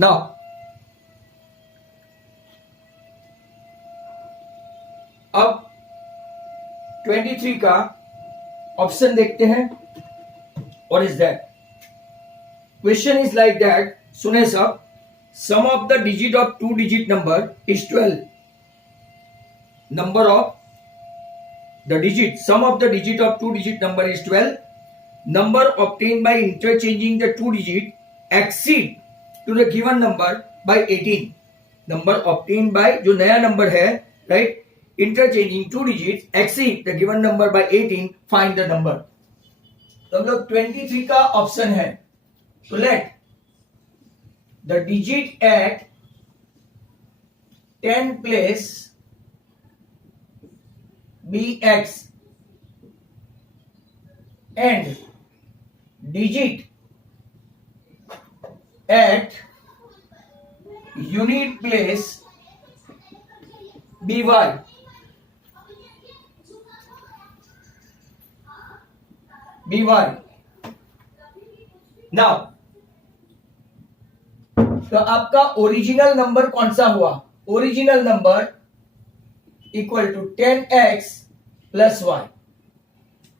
Now अब 23 का option देखते हैं. What is that? Question is like that. सुने सब. Sum of the digit of 2 digit number is 12. Number of the digit, sum of the digit of 2 digit number is 12. Number obtained by interchanging the 2 digit exceed to the given number by 18. Number obtained by जो नया number है, right, interchanging 2 digits exceed the given number by 18. Find the number. तो हम लोग 23 का option है. So let the digit at 10 place be x and digit at unit place be y. Be y. Now तो आपका original number कौन सा हुआ? Original number equal to 10x plus y.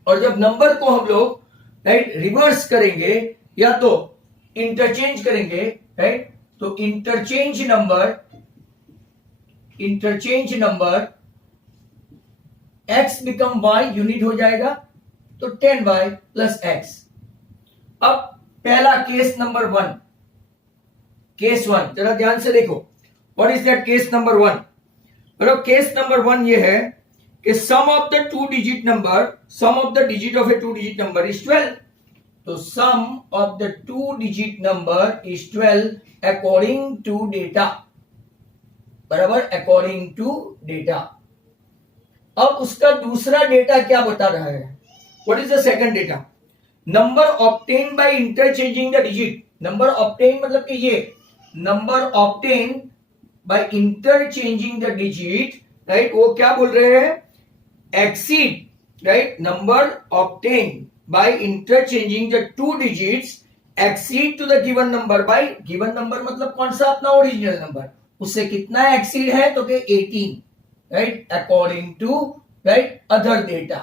और जब नंबर को हम लोग राइट रिवर्स करेंगे या तो इंटरचेंज करेंगे, राइट, तो interchange number x become y unit हो जाएगा, तो 10y प्लस x. अब पहला केस नंबर 1, केस 1 जरा ध्यान से देखो. What is that case number 1? Case number 1 ये है कि sum of the 2 digit number, sum of the digit of a 2 digit number is 12. तो sum of the 2 digit number is 12 according to data. बराबर, according to data. अब उसका दूसरा data क्या बता रहा है? What is the second data? Number obtain by interchanging the digit. Number obtain मतलब कि ये number obtain by interchanging the digit, right, वो क्या बोल रहे हैं? exceed, right, number obtained by interchanging the 2 digits exceed to the given number by given number मतलब कौन सा? अपना ओरिजिनल नंबर. उससे कितना exceed है? तो के 18, right, according to, right, other data.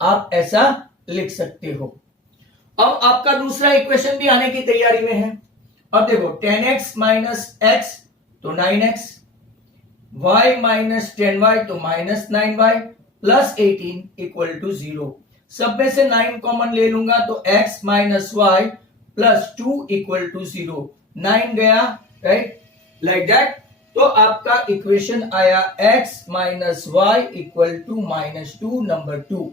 आप ऐसा लिख सकते हो. अब आपका दूसरा इक्वेशन भी आने की तैयारी में है. अब देखो 10x माइनस x तो 9x, y माइनस 10y तो minus 9y plus 18 equal to 0. सब में से 9 कॉमन ले लूंगा तो x minus y plus 2 equal to 0. 9 गया, राइट, लाइक दैट. तो आपका इक्वेशन आया x minus y equal to minus 2, number 2.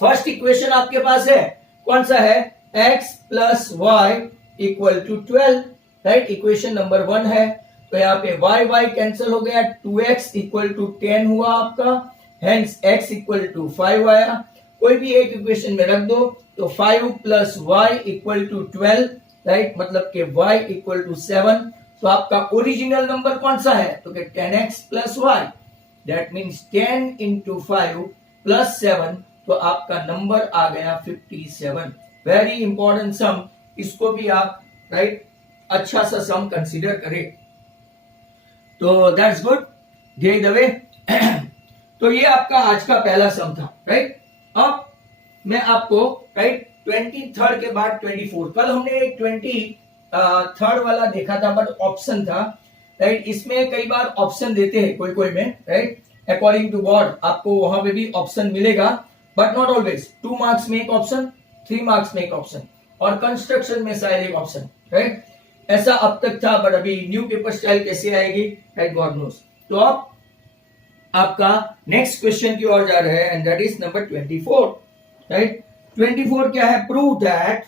First equation आपके पास है, कौन सा है? x plus y equal to 12, right, equation number 1 है. तो यहाँ पे y कैंसिल हो गया, 2x इक्वल टू 10 हुआ आपका, हेंस x इक्वल टू 5 आया. कोई भी एक इक्वेशन में रख दो तो 5 plus y equal to 12, right, मतलब कि y इक्वल टू 7. तो आपका ओरिजिनल नंबर कौन सा है? तो कि 10x plus y, that means 10 into 5 plus 7. तो आपका नंबर आ गया 57. वेरी इंपॉर्टेंट सम. इसको भी आप, राइट, अच्छा सा सम कंसीडर करें. तो that's good. Get the way. तो ये आपका आज का पहला सम था, राइट. अब मैं आपको, राइट, 23 के बाद 24. कल हमने एक 23 वाला देखा था, बट ऑप्शन था, राइट. इसमें कई बार ऑप्शन देते हैं कोई में, राइट, अकॉर्डिंग टू बोर्ड आपको वहां पे भी ऑप्शन मिलेगा, बट नॉट ऑलवेज. 2 मार्क्स में एक ऑप्शन, 3 मार्क्स में एक ऑप्शन, और कंस्ट्रक्शन में शायद एक ऑप्शन, राइट. ऐसा अब तक था, बट अभी न्यू पेपर स्टाइल कैसे आएगी, राइट, गॉड नोस. तो अब आपका नेक्स्ट क्वेश्चन की ओर जा रहे हैं, and that is number 24, right. 24 क्या है? Prove that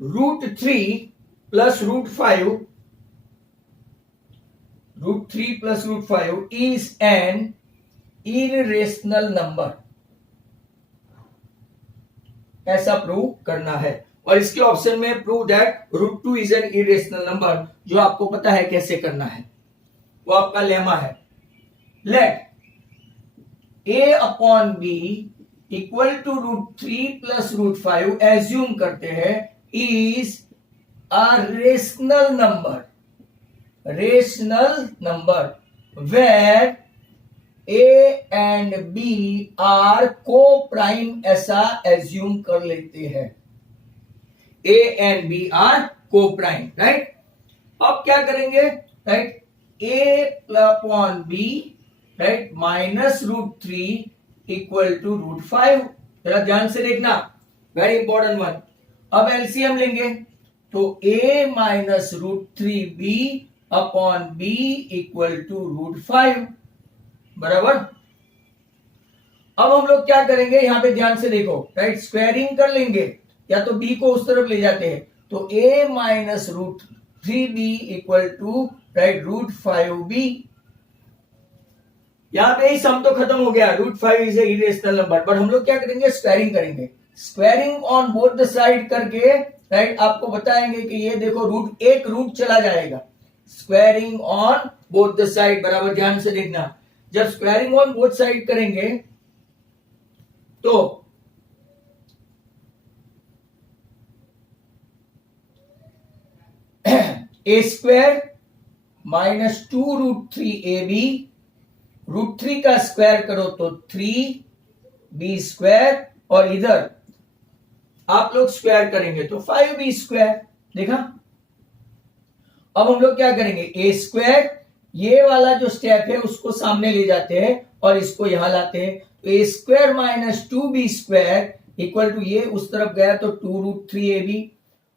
√3 plus √5 is an irrational number. ऐसा प्रूव करना है. और इसके ऑप्शन में prove that √2 is an irrational number, जो आपको पता है कैसे करना है, वो आपका लेमा है. Let a upon B equal to √3 plus √5 assume करते हैं is a rational number where A and B are coprime, ऐसा एज्यूम कर लेते हैं A and B are coprime, right. अब क्या करेंगे, right, A upon B, right, minus √3 equal to √5। जरा ध्यान से देखना, वेरी इंपॉर्टेंट वन। अब एलसीएम लेंगे तो a minus √3b upon b equal to √5 बराबर। अब हम लोग क्या करेंगे, यहां पे ध्यान से देखो, राइट, स्क्वायरिंग कर लेंगे या तो b को उस तरफ ले जाते हैं तो a minus √3b equal to, right, √5b। यहां पे ही सम तो खत्म हो गया, √5 is a irrational number, but हम लोग क्या करेंगे, स्क्वायरिंग करेंगे। Squaring on both the side करके, राइट, आपको बताएंगे कि ये देखो एक रूट चला जाएगा। Squaring on both the side, बराबर ध्यान से देखना। जब स्क्वायरिंग ऑन बोथ साइड करेंगे तो ए स्क्वायर माइनस 2√3ab, √3 का स्क्वायर करो तो 3b स्क्वायर, और इधर आप लोग स्क्वायर करेंगे तो 5b स्क्वायर। देखा। अब हम लोग क्या करेंगे, ए स्क्वायर, ये वाला जो स्टेप है उसको सामने ले जाते हैं और इसको यहां लाते हैं, तो a square minus 2b square equal to, ये उस तरफ गया तो 2√3ab।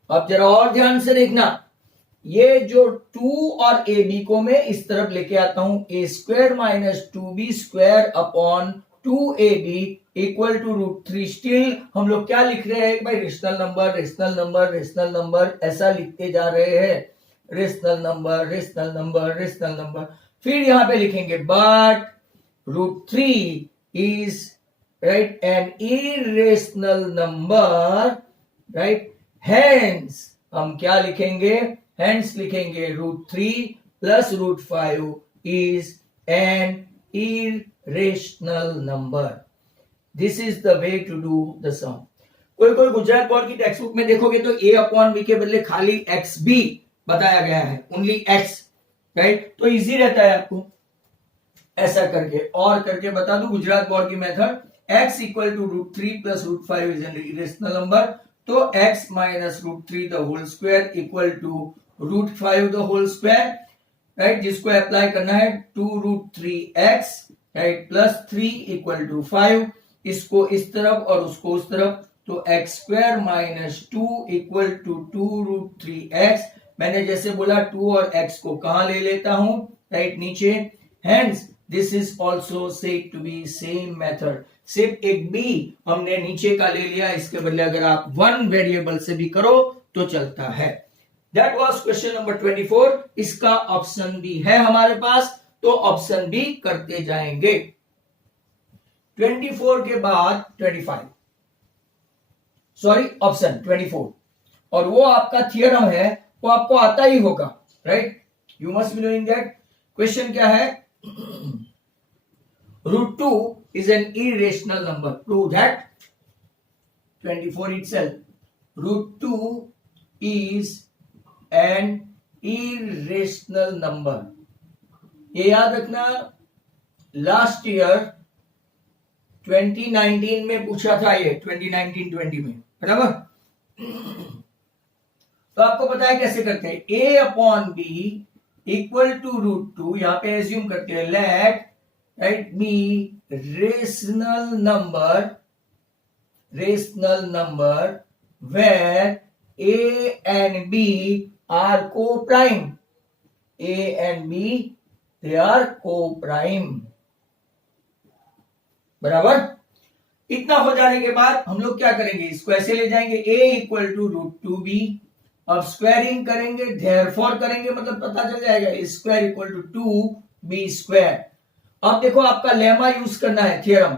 अब जरा और ध्यान से देखना, ये जो 2 और ab को मैं इस तरफ लेके आता हूं, a square minus 2b square upon 2ab equal to √3। Still हम लोग क्या लिख रहे हैं भाई, rational number, rational number, rational number, ऐसा लिखते जा रहे हैं, rational number, rational number, rational number. फिर यहां पे लिखेंगे but √3 is, right, an irrational number, right, hence हम क्या लिखेंगे, हेंस लिखेंगे √3 plus √5 is an irrational number. This is the way to do the सम। कोई गुजरात बोर्ड की टेक्स्ट बुक में देखोगे तो a अपॉन बी के बदले खाली एक्स बी बताया गया है, ओनली एक्स, राइट। तो इजी रहता है आपको ऐसा करके, और करके बता दूं गुजरात बोर्ड की method, x equal to √3 plus √5 is an irrational number, तो x minus √3 the whole square equal to √5 the whole square, right, जिसको अप्लाई करना है 2√3x, right, plus 3 equal to 5, इसको इस तरफ और उसको उस तरफ, तो x square minus 2 equal to 2√3x। मैंने जैसे बोला 2 और x को कहां ले लेता हूं, राइट, नीचे। Hence this is also said to be same method. सिर्फ एक b हमने नीचे का ले लिया, इसके बदले अगर आप 1 वेरिएबल से भी करो तो चलता है। That was question number 24। इसका ऑप्शन भी है हमारे पास, तो ऑप्शन भी करते जाएंगे। 24 के बाद 25, सॉरी, ऑप्शन 24, और वो आपका थियरम है, वो आपको आता ही होगा, right, you must be knowing that. Question क्या है, √2 is an irrational number, prove that। 24 itself, √2 is an irrational number। ये याद रखना, लास्ट ईयर 2019 में पूछा था, ये 2019-20 में, बराबर। तो आपको पता है कैसे करते हैं, a upon B equal to √2, यहां पे एज्यूम करते हैं let, right, B rational number where a and b are co-prime, a and b they are co-prime, बराबर। इतना हो जाने के बाद हम लोग क्या करेंगे, इसको ऐसे ले जाएंगे, a इक्वल टू √2b। अब स्क्वायरिंग करेंगे, देयरफॉर करेंगे, मतलब पता चल जाएगा a square equal to 2b square. अब देखो आपका लेमा यूज करना है, theorem,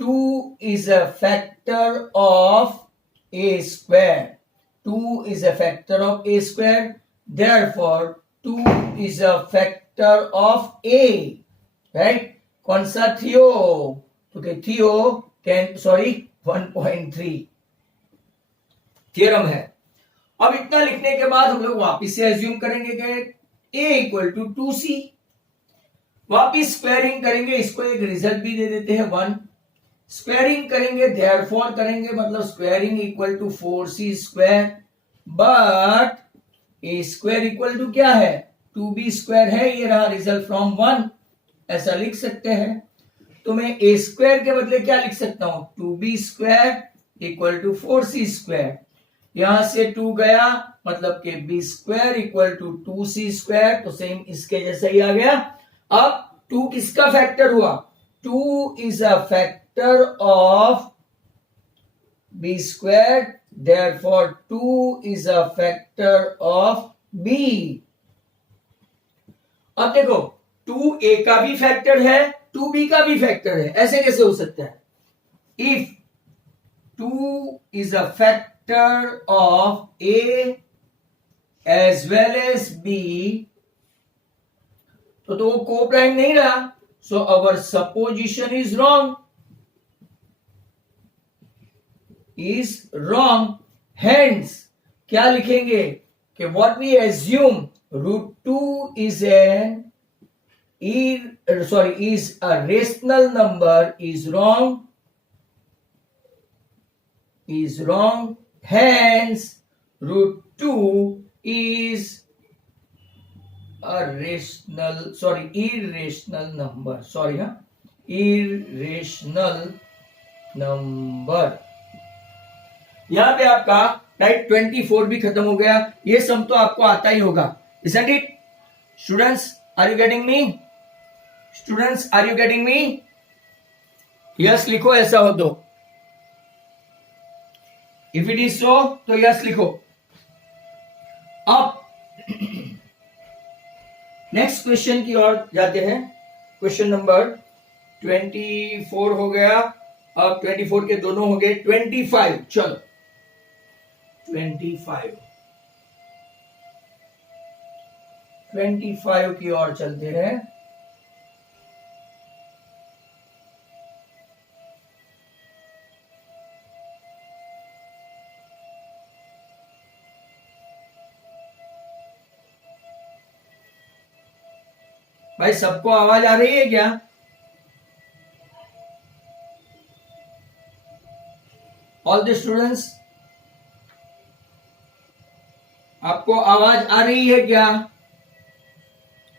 2 is a factor of a square, 2 is a factor of a square, therefore 2 is a factor of a, right। कौन सा थियो, तो क्या 3 हो 10 सॉरी 1.3 थियरम है। अब इतना लिखने के बाद हम लोग वापिस से एज्यूम करेंगे कि a इक्वल टू 2c, वापिस स्क्वायरिंग करेंगे, इसको एक रिजल्ट भी दे देते हैं 1, स्क्वायरिंग करेंगे देयरफॉर करेंगे, मतलब squaring equal to 4c square, but a square equal to क्या है 2b स्क्वायर है, ये रहा रिजल्ट फ्रॉम 1, ऐसा लिख सकते हैं। तो मैं a स्क्वायर के बदले क्या लिख सकता हूं 2b square equal to 4c square, यहां से 2 गया मतलब कि b square equal to 2c square, तो सेम इसके जैसा ही आ गया। अब 2 किसका फैक्टर हुआ 2 is a factor of b square, therefore 2 is a factor of b। अब देखो 2a का भी फैक्टर है 2b का भी फैक्टर है, ऐसे कैसे हो सकता है, if 2 is a factor of A as well as B, तो वो को प्राइम नहीं रहा, so our supposition is wrong, hence क्या लिखेंगे कि what we assume √2 is a rational number is wrong, hence √2 is a irrational number। यहां पे आपका राइट 24 भी खत्म हो गया, ये सम तो आपको आता ही होगा, isn't it? Students, are you getting me? Yes लिखो ऐसा हो तो, इफ इट इज सो तो यस लिखो। अब नेक्स्ट क्वेश्चन की ओर जाते हैं, क्वेश्चन नंबर 24 हो गया, अब 24 के दोनों हो गए 25, चलो 25 की ओर चलते हैं। भाई सबको आवाज आ रही है क्या? ऑल द स्टूडेंट्स, आपको आवाज आ रही है क्या?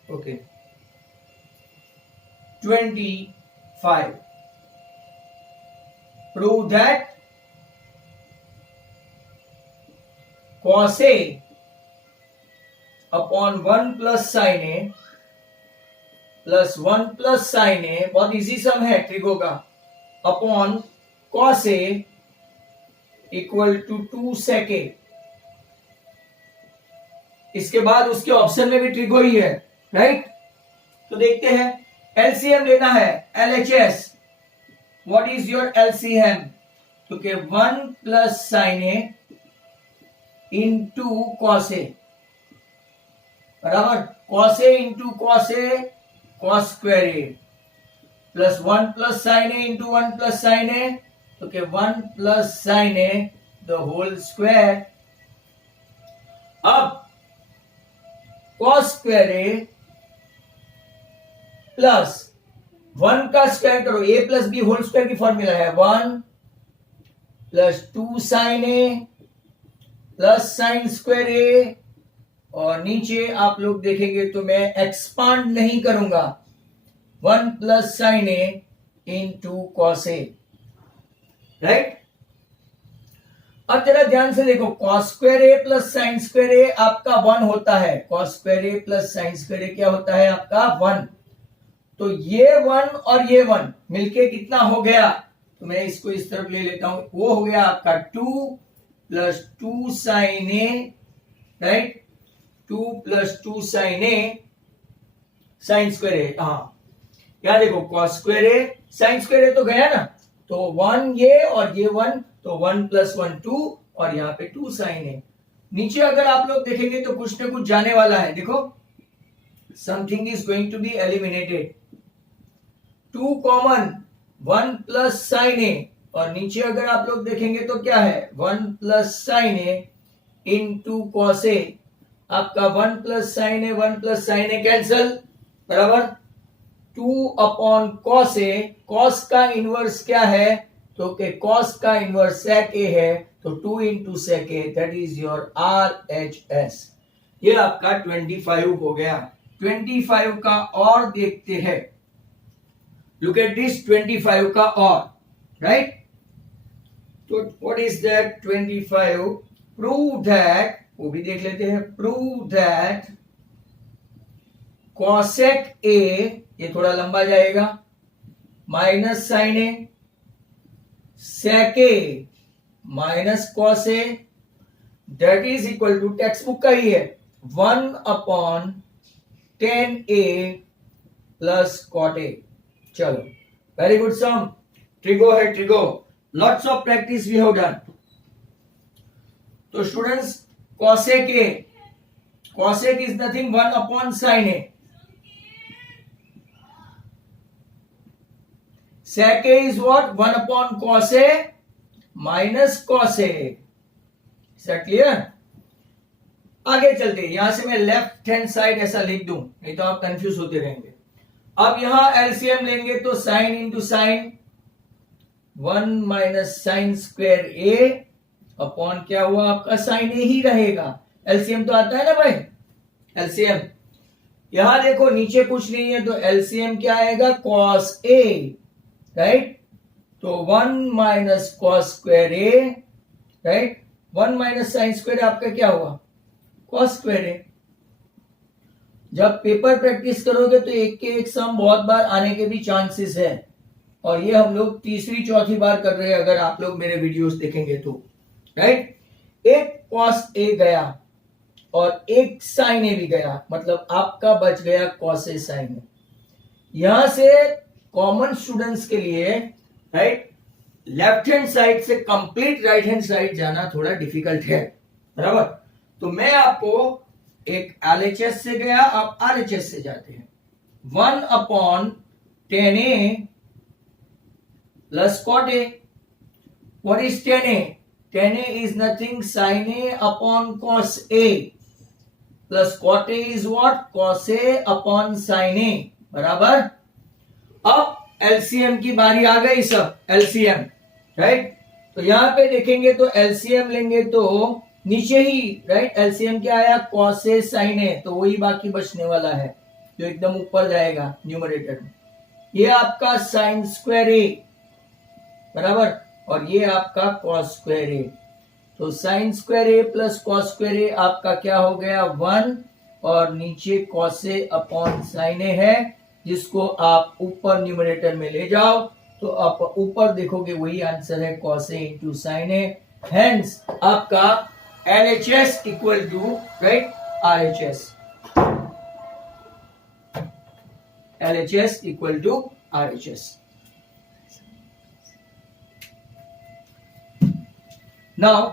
Okay 25 prove that cos A upon 1 plus sine A plus 1 plus sine a, बहुत इजी सम है ट्रिगो का, upon cos a equal to 2 sec A। इसके बाद उसके ऑप्शन में भी ट्रिगो ही है, राइट? तो देखते हैं, एलसीएम लेना है, LHS, what is your LCM? तो के 1 प्लस साइन ए इंटू कॉस ए बराबर cos A into cos A cos square A plus 1 plus sine A into 1 plus sine ए, तो के 1 plus sine A the whole square. अब cos square ए plus 1 का square करो, a plus B whole square की formula है 1 plus 2 sine ए plus sine square ए, और नीचे आप लोग देखेंगे तो मैं एक्सपांड नहीं करूंगा, 1 प्लस साइन ए इंटू कॉस ए, राइट? अब जरा ध्यान से देखो, कॉस स्क्वायर ए प्लस साइन स्क्वायर ए आपका 1 होता है, कॉस स्क्वायर ए प्लस साइन स्क्वायर ए क्या होता है आपका 1, तो ये 1 और ये 1 मिलके कितना हो गया, तो मैं इसको इस तरफ ले लेता हूं, वो हो गया आपका 2 plus 2 sine A, right? 2 plus 2 sine a sine square ए, हाँ यहां देखो कॉस स्क्वायर ए साइन स्क्वायर ए तो गया ना, तो 1 ये और ये 1, तो 1 प्लस 1 2 और यहाँ पे 2 साइन ए। नीचे अगर आप लोग देखेंगे तो कुछ ना कुछ जाने वाला है, देखो something is going to be eliminated, 2 common 1 plus sine a, और नीचे अगर आप लोग देखेंगे तो क्या है 1 प्लस साइन ए इंटू कॉस ए। आपका 1 plus sine A 1 plus sine A cancel, बराबर 2 अपॉन कॉस ए। कॉस का इनवर्स क्या है, तो के कॉस का इनवर्स सेक ए है, तो 2 into sec A, that is your RHS। ये आपका 25 हो गया। 25 का और देखते हैं, लुक एट दिस 25 का और, राइट। तो what is that 25, prove that, वो भी देख लेते हैं, प्रूव दैट कॉसेक ए, ये थोड़ा लंबा जाएगा, minus sine A, sec A minus cos A, that is equal to, text book का ही है, 1 upon 10a plus cot a. चलो, वेरी गुड सम, ट्रिगो है trigo, lots of practice we have done. तो students, cosec a, cosec is nothing 1 upon sine A, sec a is what 1 upon cos a minus cos a. Is that clear? आगे चलते, यहां से मैं left hand side ऐसा लिख दूं, नहीं तो आप कंफ्यूज होते रहेंगे। अब यहां एलसीएम लेंगे तो sine into sine, 1 minus sine square a upon क्या हुआ आपका साइन ए ही रहेगा। एलसीएम तो आता है ना भाई, एलसीएम। यहां देखो नीचे कुछ नहीं है, तो एलसीएम क्या आएगा कॉस ए, राइट। तो 1 माइनस कॉस स्क्वायर ए, राइट, 1 माइनस साइन स्क्वायर आपका क्या हुआ कॉस स्क्वायर ए। जब पेपर प्रैक्टिस करोगे तो एक के एक सम बहुत बार आने के भी चांसेस है, और ये हम लोग तीसरी चौथी बार कर रहे हैं अगर आप लोग मेरे वीडियोस देखेंगे तो, राइट। एक कॉस ए गया और एक साइन ए भी गया, मतलब आपका बच गया कॉस ए साइन ए। यहां से कॉमन स्टूडेंट्स के लिए, राइट, लेफ्ट हैंड साइड से कंप्लीट राइट हैंड साइड जाना थोड़ा डिफिकल्ट है, बराबर। तो मैं आपको एक LHS से गया, आप RHS से जाते हैं, 1 upon 10a plus cot a. What is 10a? 10a is nothing sine a upon cos a, plus cot a is what cos a upon sine a, बराबर। अब एलसीएम की बारी आ गई, सब एलसीएम, राइट। तो यहां पे देखेंगे तो एलसीएम लेंगे तो नीचे ही, राइट, एलसीएम क्या आया कॉस ए साइन ए, तो वही बाकी बचने वाला है जो एकदम ऊपर जाएगा न्यूमरेटर में। ये आपका साइन स्क्वायर ए, बराबर, और ये आपका कॉस स्क्वायर ए। तो साइन स्क्वायर ए प्लस कॉस स्क्वायर ए आपका क्या हो गया 1, और नीचे कॉस ए अपॉन साइन ए है, जिसको आप ऊपर न्यूमरेटर में ले जाओ तो आप ऊपर देखोगे वही आंसर है cos A into sine A. Hence आपका LHS equal to, right, RHS। LHS equal to RHS। Now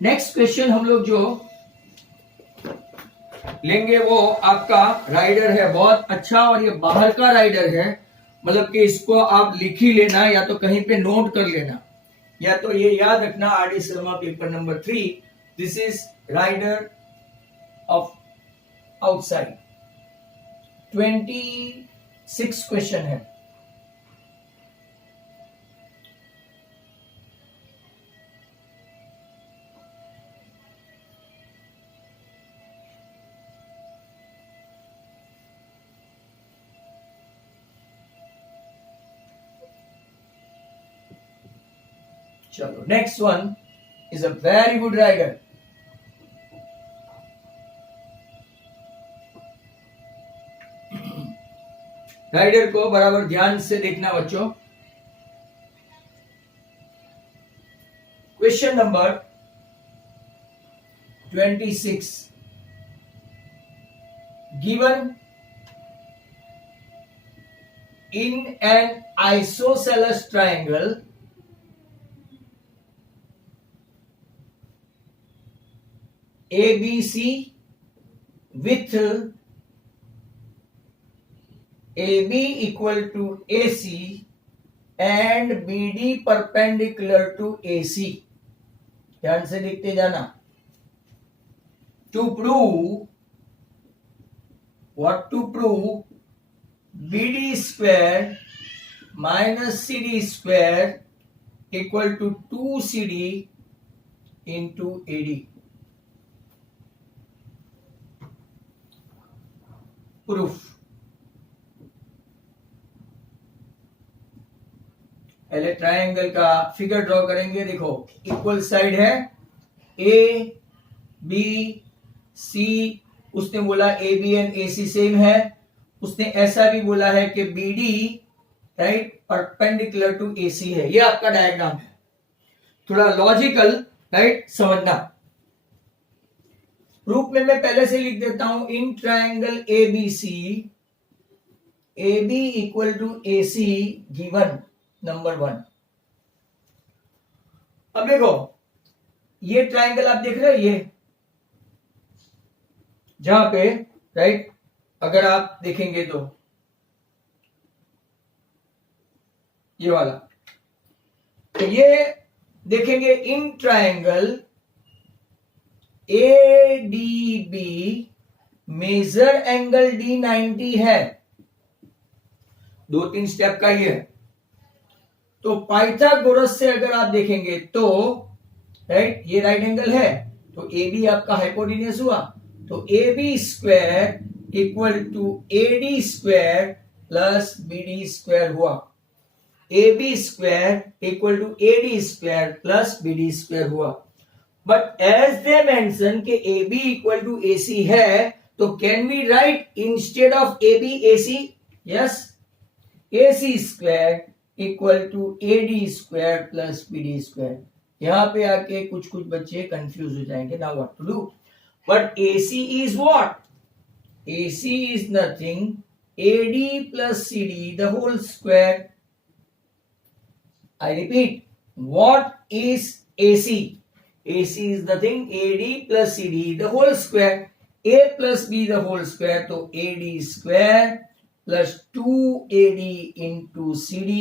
next question हम लोग जो लेंगे वो आपका राइडर है बहुत अच्छा, और ये बाहर का राइडर है, मतलब कि इसको आप लिख ही लेना या तो कहीं पे नोट कर लेना, या तो ये याद रखना RD Sharma paper number 3, this is rider of outside. 26 question है। चलो, next one is a very good rider. Rider को बराबर ध्यान से देखना बच्चों। Question number 26, given in an isosceles triangle ABC with AB equal to AC and B D perpendicular to A C. ध्यान से लिखते जाना। To prove what? To prove B D square minus C D square equal to 2CD into AD। Proof. पहले triangle का figure draw करेंगे। देखो equal side है A B C, उसने बोला AB एंड AC सेम है। उसने ऐसा भी बोला है कि BD right perpendicular to AC है। ये आपका डायग्राम है। थोड़ा लॉजिकल राइट समझना। प्रूफ में मैं पहले से लिख देता हूं, in triangle ABC AB equal to AC given number 1। अब देखो ये ट्रायंगल आप देख रहे हो, ये जहां पे राइट अगर आप देखेंगे तो ये वाला, तो ये देखेंगे in triangle ADB measure angle D90 है। 2-3 स्टेप का ही है। तो पाइथागोरस से अगर आप देखेंगे तो राइट ये राइट एंगल है, तो AB आपका हाइपोटेन्यूस हुआ, तो AB square equal to AD square plus BD square हुआ। AB square equal to AD square plus BD square हुआ। बट एज दे मेंशन के AB इक्वल टू AC है, तो can we write instead of AB AC? Yes, AC square equal to AD square plus BD square. यहां पे आके कुछ बच्चे confuse हो जाएंगे। Now what to do? But AC is what? AC is nothing AD plus CD the whole square. I repeat, what is AC? AC is nothing AD plus CD the whole square, A plus B the whole square, तो AD square plus 2AD into CD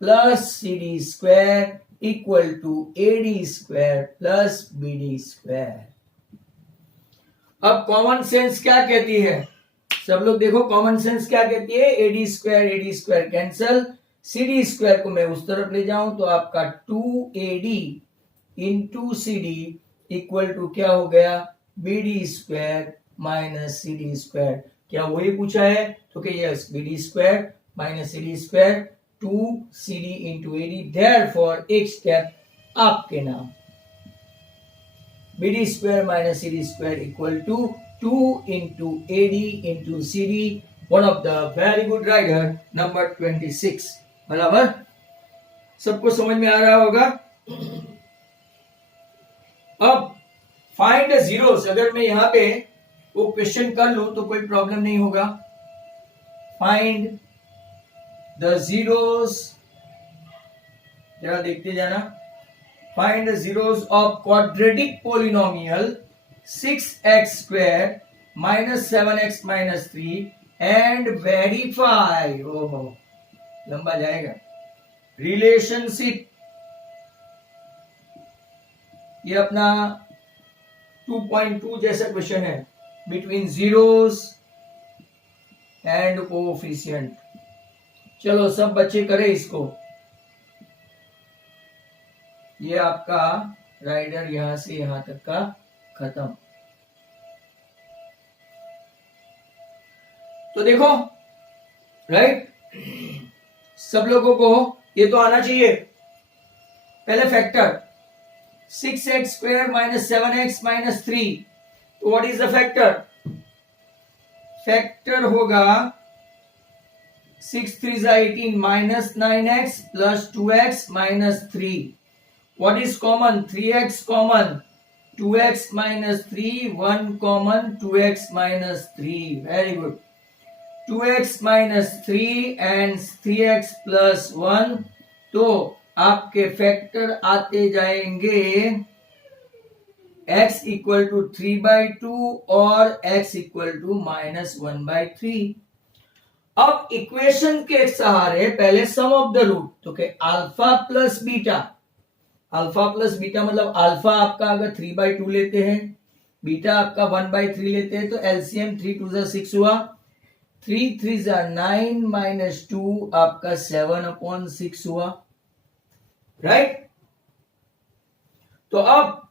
plus CD square equal to AD square plus BD square। अब common sense क्या कहती है? सब लोग देखो common sense क्या कहती है? AD square cancel, CD square को मैं उस तरफ ले जाऊं तो आपका 2AD into CD equal to क्या हो गया? BD square minus CD square. क्या वही पूछा है? तो कि yes, BD square minus CD square 2CD into AD। Therefore एक स्टेप आपके नाम, BD square minus CD square equal to 2 into AD into CD। One of the very good rider number 26। बराबर सबको समझ में आ रहा होगा। अब फाइंड द जीरोस, अगर मैं यहां पे वो क्वेश्चन कर लूं तो कोई प्रॉब्लम नहीं होगा। फाइंड द जीरोस, जरा देखते जाना। Find the zeros of quadratic polynomial 6x square minus 7x minus 3 and verify. ओहो लंबा जाएगा। रिलेशनशिप, ये अपना 2.2 जैसा क्वेश्चन है, बिटवीन जीरोस एंड कोएफिशिएंट। चलो सब बच्चे करें इसको। ये आपका राइडर यहां से यहां तक का खत्म। तो देखो राइट सब लोगों को ये तो आना चाहिए। पहले factor 6x square minus 7x minus 3, तो what is the factor? Factor होगा 6 3 18 minus 9x plus 2x minus 3। What is common? 3x common, 2x minus 3, 1 common 2x minus 3। Very good. 2x minus 3 and 3x plus 1, तो आपके factor आते जाएंगे x equal to 3/2 और x equal to -1/3। अब equation के सहारे पहले सम ऑफ द रूट, तो क्या alpha plus beta, alpha plus beta मतलब अल्फा आपका अगर 3/2 लेते हैं, बीटा आपका 1/3 लेते हैं, तो एलसीएम 3 2 6 हुआ, 3 3 9 माइनस 2 आपका 7/6 हुआ, राइट। तो अब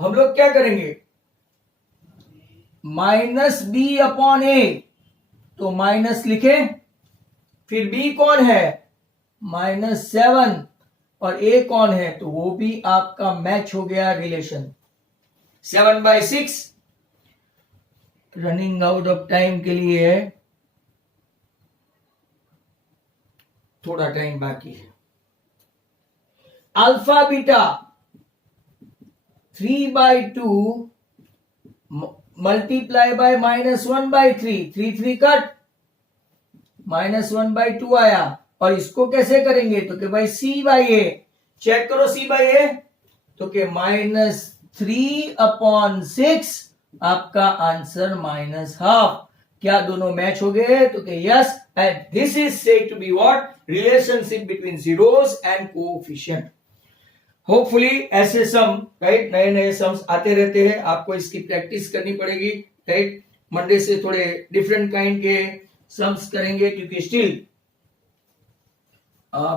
हम लोग क्या करेंगे, माइनस बी अपॉन ए, तो माइनस लिखे, फिर बी कौन है -7 और ए कौन है, तो वो भी आपका मैच हो गया relation 7/6। Running out of time के लिए है, थोड़ा टाइम बाकी है। Alpha beta 3/2 multiply by -1/3, 3 3 cut, -1/2 आया। और इसको कैसे करेंगे, तो कि भाई c/a, चेक करो c/a, तो कि -3/6 आपका आंसर -12। क्या दोनों मैच हो गए, तो कि yes, and this is said to be what, relationship between zeros and coefficient. Hopefully ऐसे सम, राइट, नए नए सम्स आते रहते हैं, आपको इसकी प्रैक्टिस करनी पड़ेगी, राइट। मंडे से थोड़े डिफरेंट काइंड के सम्स करेंगे, क्योंकि स्टिल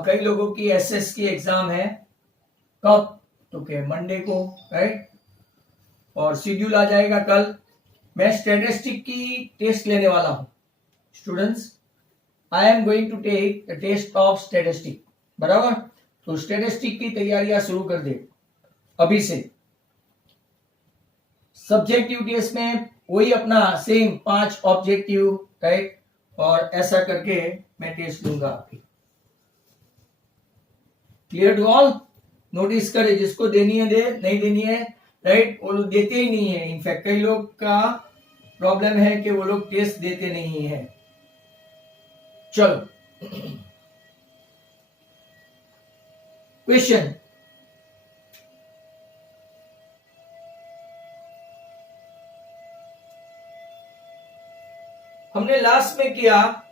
कई लोगों की एसएस की एग्जाम है, कब, तो के मंडे को, राइट, और शेड्यूल आ जाएगा कल। मैं स्टैटिस्टिक की टेस्ट लेने वाला हूं students, I am going to take the test of statistic, बराबर। तो स्टैटिस्टिक की तैयारियां शुरू कर दे अभी से। सब्जेक्टिव टेस्ट में वही अपना सेम 5 ऑब्जेक्टिव, राइट, और ऐसा करके मैं टेस्ट लूंगा आपकी। क्लियर टू ऑल, नोटिस करे, जिसको देनी है दे, नहीं देनी है, राइट, वो लोग देते ही नहीं है। इनफैक्ट कई लोग का प्रॉब्लम है कि वो लोग टेस्ट देते नहीं है। चलो क्वेश्चन, हमने लास्ट में किया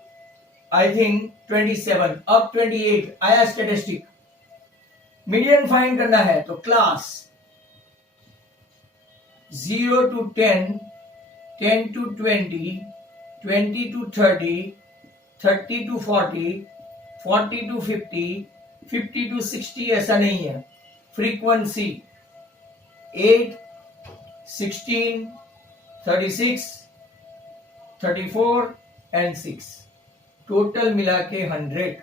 आई थिंक 27, अब 28 आया स्टैटिस्टिक। मीडियन फाइंड करना है, तो class 0 to 10, 10 to 20, 20 to 30, 30 to 40, 40 to 50, 50 to 60 ऐसा नहीं है। फ्रीक्वेंसी 8, 16, 36, 34 एंड 6, टोटल मिला के 100।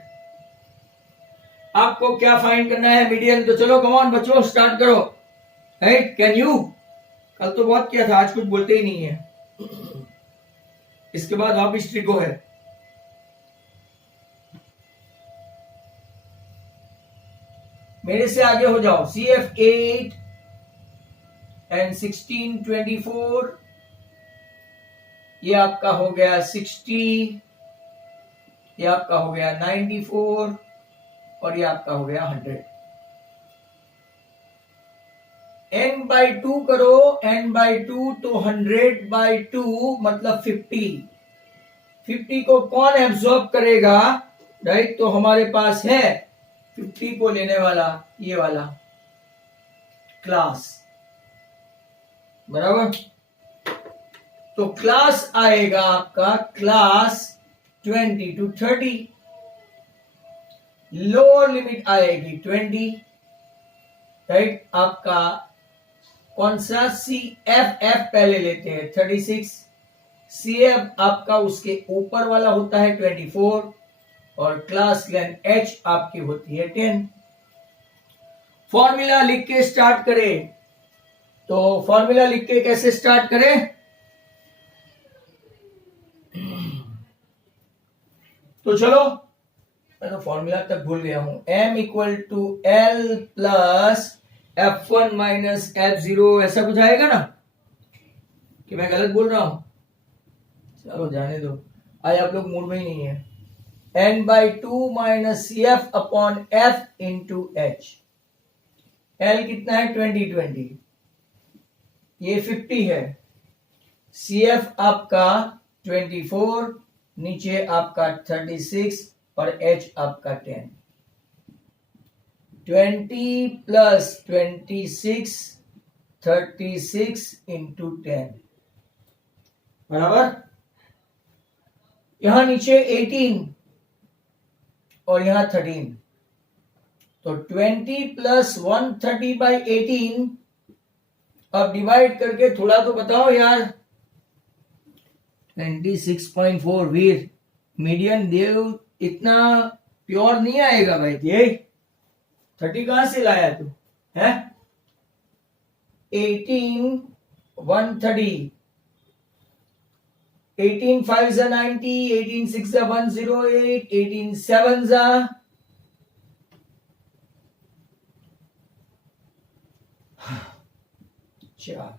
आपको क्या फाइंड करना है, मीडियन। तो चलो कम ऑन बच्चों, स्टार्ट करो, राइट, कैन यू। कल तो बहुत किया था, आज कुछ बोलते ही नहीं है। इसके बाद वापिस ट्रिको है। मेरे से आगे हो जाओ। CF 8 एंड 16 24, ये आपका हो गया 60, ये आपका हो गया 94 और ये आपका हो गया 100। n/2 करो, n/2 तो 100/2 मतलब 50। 50 को कौन एब्सॉर्ब करेगा, राइट, तो हमारे पास है 50 को लेने वाला, ये वाला क्लास, बराबर। तो क्लास आएगा आपका, क्लास 20 to 30, लोअर लिमिट आएगी 20, राइट। आपका कौन सा, CF पहले लेते हैं 36, CF आपका उसके ऊपर वाला होता है 24 और क्लास लेंथ H आपकी होती है 10। फॉर्मूला लिख के स्टार्ट करें, तो फॉर्मूला लिख के कैसे स्टार्ट करें, तो चलो मैं तो फॉर्मूला तक भूल गया हूं। M = L plus F1 minus F0, ऐसा कुछ आएगा ना, कि मैं गलत बोल रहा हूं, चलो जाने दो, आज आप लोग मूड में ही नहीं है। n/2 minus CF upon F into H। L कितना है 20 20, ये 50 है, CF आपका 24, नीचे आपका 36 और h आपका 10। 20 प्लस 26 36 इंटू 10 बराबर। यहां नीचे 18 और यहां 13, तो 20 प्लस 130/18। अब डिवाइड करके थोड़ा तो बताओ यार। 26.4। वीर मीडियन देव इतना प्योर नहीं आएगा भाई। ये 30 कहां से लाया तू है? 18 130, 18 5 90, 18 6 108, 18 7 4,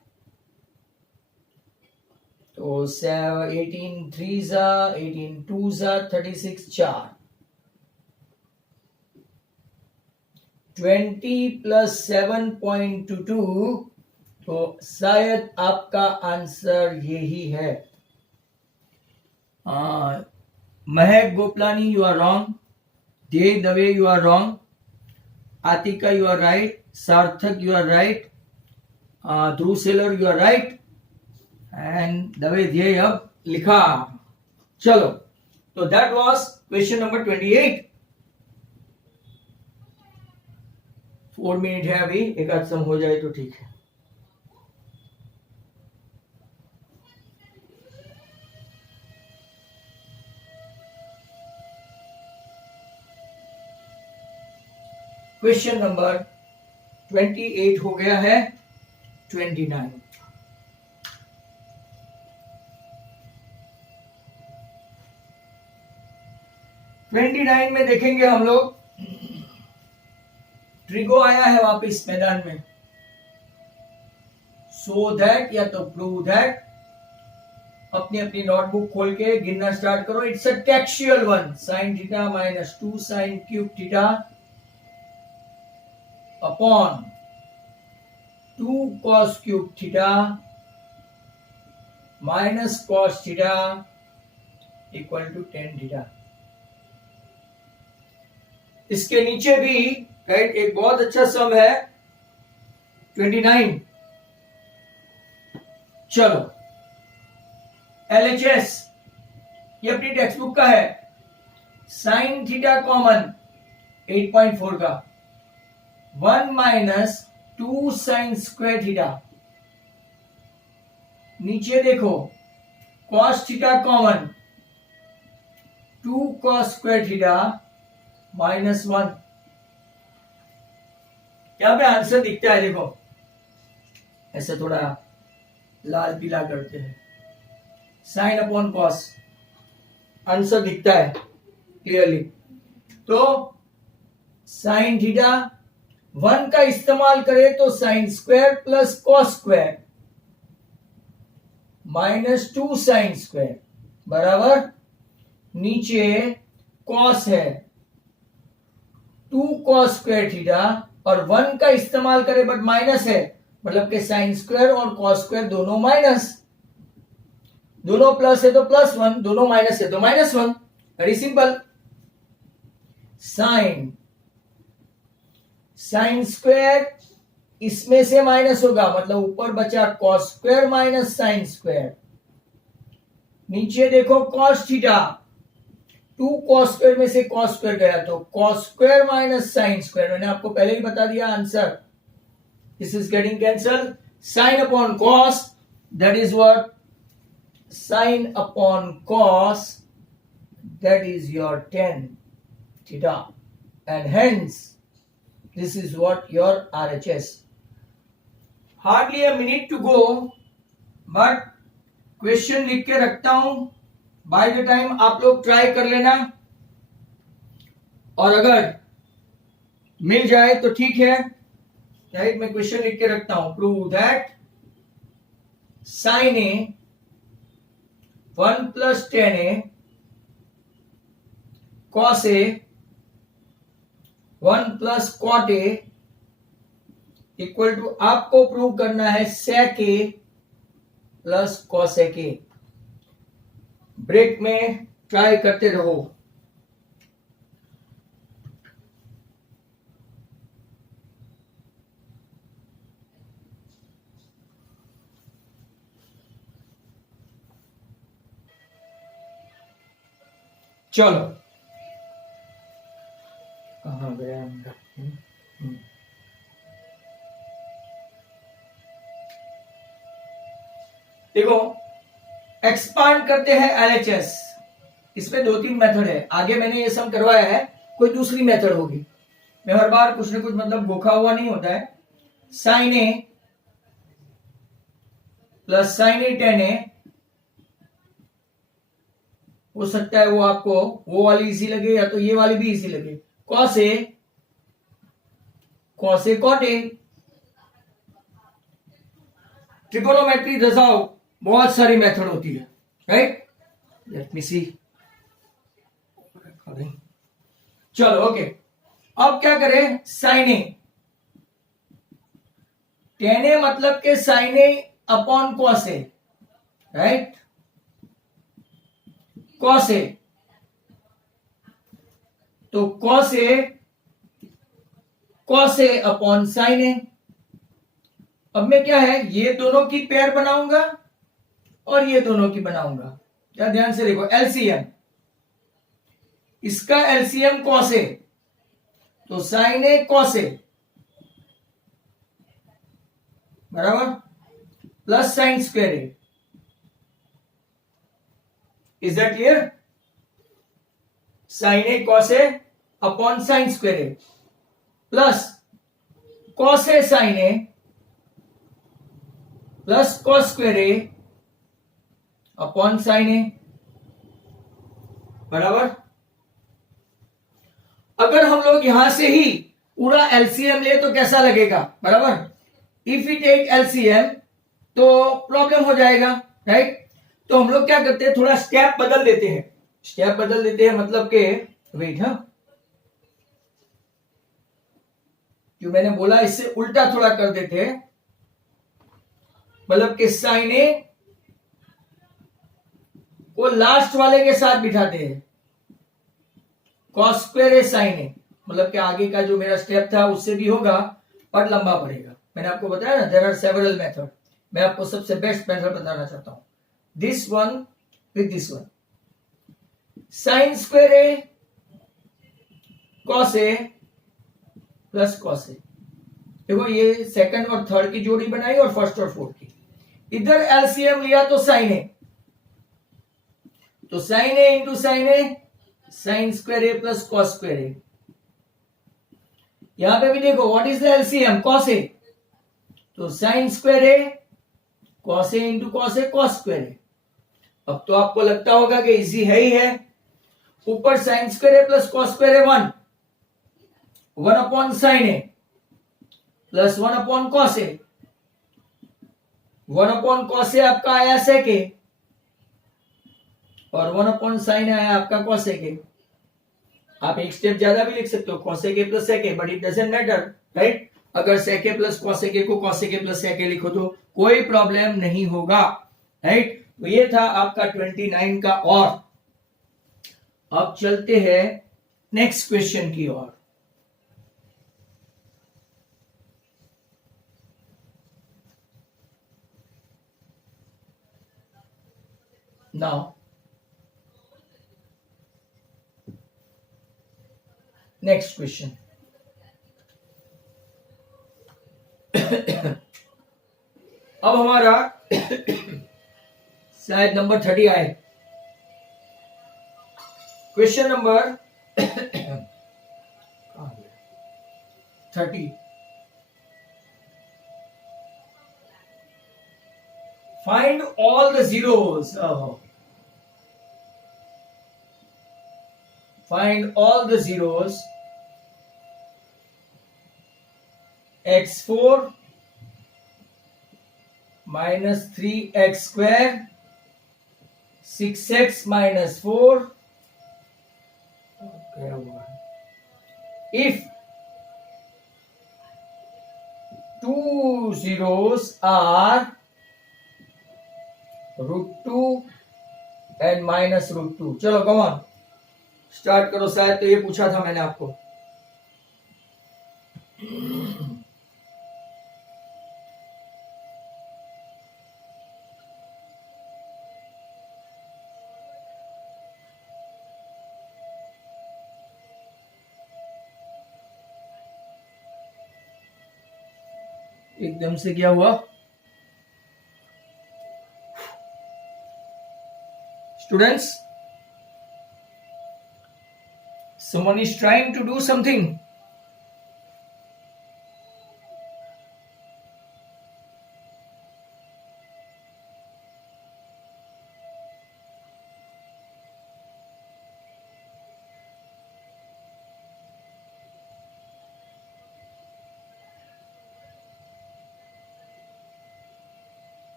तो 18 3 18 2 36 4। 20 प्लस 7.22, तो शायद आपका आंसर यही है। Mahak Gopalani you are wrong, दे Dave you are wrong, Atika you are right, Sarthak you are right, Dhruv Sailor you are right, and Dave Dhyey अब लिखा। चलो, तो that was question number 28। 4 minute है अभी, एक आध सम हो जाए तो ठीक है। क्वेश्चन नंबर 28 हो गया है 29। में देखेंगे हम लोग, ट्रिगो आया है वापस मैदान में। सो दैट या तो प्रूव दैट। अपनी अपनी नोटबुक खोल के गिनना स्टार्ट करो। It's a textual one. Sine theta minus 2 sine cube theta upon 2 cos cube theta minus cos theta equal to 10 theta. इसके नीचे भी राइट एक बहुत अच्छा सम है 29। चलो, LHS ये अपनी टेक्स्ट बुक का है। साइन थीटा कॉमन 8.4 का 1 माइनस 2 साइन स्क्वायर थीटा। नीचे देखो cos theta common 2 cos square theta minus 1। क्या पे आंसर दिखता है? देखो ऐसे थोड़ा लाल पीला करते हैं। साइन अपॉन कॉस आंसर दिखता है क्लियरली। तो साइन थीटा 1 का इस्तेमाल करें तो sine square plus cos square minus 2 sine square बराबर। नीचे कॉस है 2 कॉस स्क्वायर थीटा, और 1 का इस्तेमाल करें बट माइनस है, मतलब के साइन स्क्वायर और कॉस स्क्वायर दोनों माइनस। दोनों प्लस है तो प्लस 1, दोनों माइनस है तो minus 1। Very simple. Sine square इसमें से माइनस होगा, मतलब ऊपर बचा cos square minus sine square. नीचे देखो कॉस थीटा 2 कॉस स्क्वायर में से कॉस स्क्वायर गया तो cos square minus sine square. मैंने आपको पहले ही बता दिया answer. This is getting cancel. Sine upon cos, that is what sine upon cos, that is your 10 theta, and hence this is what your RHS। Hardly a minute to go, but question लिख के रखता हूं। By the time आप लोग try कर लेना, और अगर मिल जाए तो ठीक है। राइट, मैं क्वेश्चन लिख के रखता हूं। Prove that sine A 1 plus 10a cos A 1 plus cot A equal to, आपको प्रूव करना है sec A plus cosec A. Break में ट्राई करते रहो। चलो कहाँ गया मेरा? देखो एक्सपांड करते हैं एलएचएस, इसमें 2-3 मेथड है। आगे मैंने ये सम करवाया है, कोई दूसरी मेथड होगी। मैं हर बार कुछ ना कुछ मतलब गोखा हुआ नहीं होता है। साइन ए प्लस साइन ए टेन ए हो सकता है, वो आपको वो वाली इजी लगे या तो ये वाली भी इजी लगे। Cos a cot a. Trigonometry दसाओ बहुत सारी मेथड होती है, राइट। लेट मी सी। चलो ओके, अब क्या करें? साइन ए टेन ए मतलब के sign a upon cos A, right. Cos a तो कॉस ए अपॉन साइन ए। अब मैं क्या है, ये दोनों की पेयर बनाऊंगा और ये दोनों की बनाऊंगा। क्या ध्यान से देखो, एलसीएम, इसका एलसीएम कॉस ए, तो साइन ए कॉस ए बराबर plus sine square a. Is that clear? Sine a cos a upon sine square A plus cos a sine A plus cos square a upon sine a बराबर। अगर हम लोग यहां से ही पूरा LCM ले तो कैसा लगेगा? बराबर, इफ यू टेक एलसीएम तो प्रॉब्लम हो जाएगा, राइट। तो हम लोग क्या करते हैं, थोड़ा स्टेप बदल देते हैं। स्टेप बदल देते हैं मतलब के वेट, हाँ जो मैंने बोला इससे उल्टा थोड़ा कर देते हैं। मतलब कि साइन ए को लास्ट वाले के साथ बिठाते हैं, कॉस स्क्वायर ए साइन ए। मतलब कि आगे का जो मेरा स्टेप था उससे भी होगा पर लंबा पड़ेगा। मैंने आपको बताया ना, देयर आर सेवरल मेथड। मैं आपको सबसे बेस्ट मेथड बताना चाहता हूं, this one with this one. Sine square a cos a plus cos a. देखो ये सेकंड और थर्ड की जोड़ी बनाई और फर्स्ट और फोर्थ की। इधर एलसीएम लिया तो साइन ए, तो sine A into sine a, sine square A plus cos square a. यहां पे भी देखो what is the LCM, cos a, तो sine square a cos A into cos a cos square a. अब तो आपको लगता होगा कि इजी है ही है। ऊपर sign square A plus cos square A 1 upon sine A plus 1 upon cos A. 1 upon cos ए आपका आया सेक ए और 1 अपॉन साइन आया आपका कॉसेक ए। आप एक स्टेप ज्यादा भी लिख सकते हो, cosec A plus sec A, but it doesn't matter, right. अगर सेक ए प्लस कॉसेक ए को कॉसेक ए प्लस सेक ए लिखो तो कोई प्रॉब्लम नहीं होगा, राइट। तो ये था आपका 29 का। और अब चलते हैं नेक्स्ट क्वेश्चन की ओर। Now next question. अब हमारा शायद नंबर 30 आए। Question number 30। Find all the zeros. Find all the zeros x4 minus 3x square 6x minus 4 if two zeros are √2 and minus root two. चलो कम ऑन स्टार्ट करो। शायद तो ये पूछा था मैंने आपको। एकदम से क्या हुआ students? someone is trying to do something.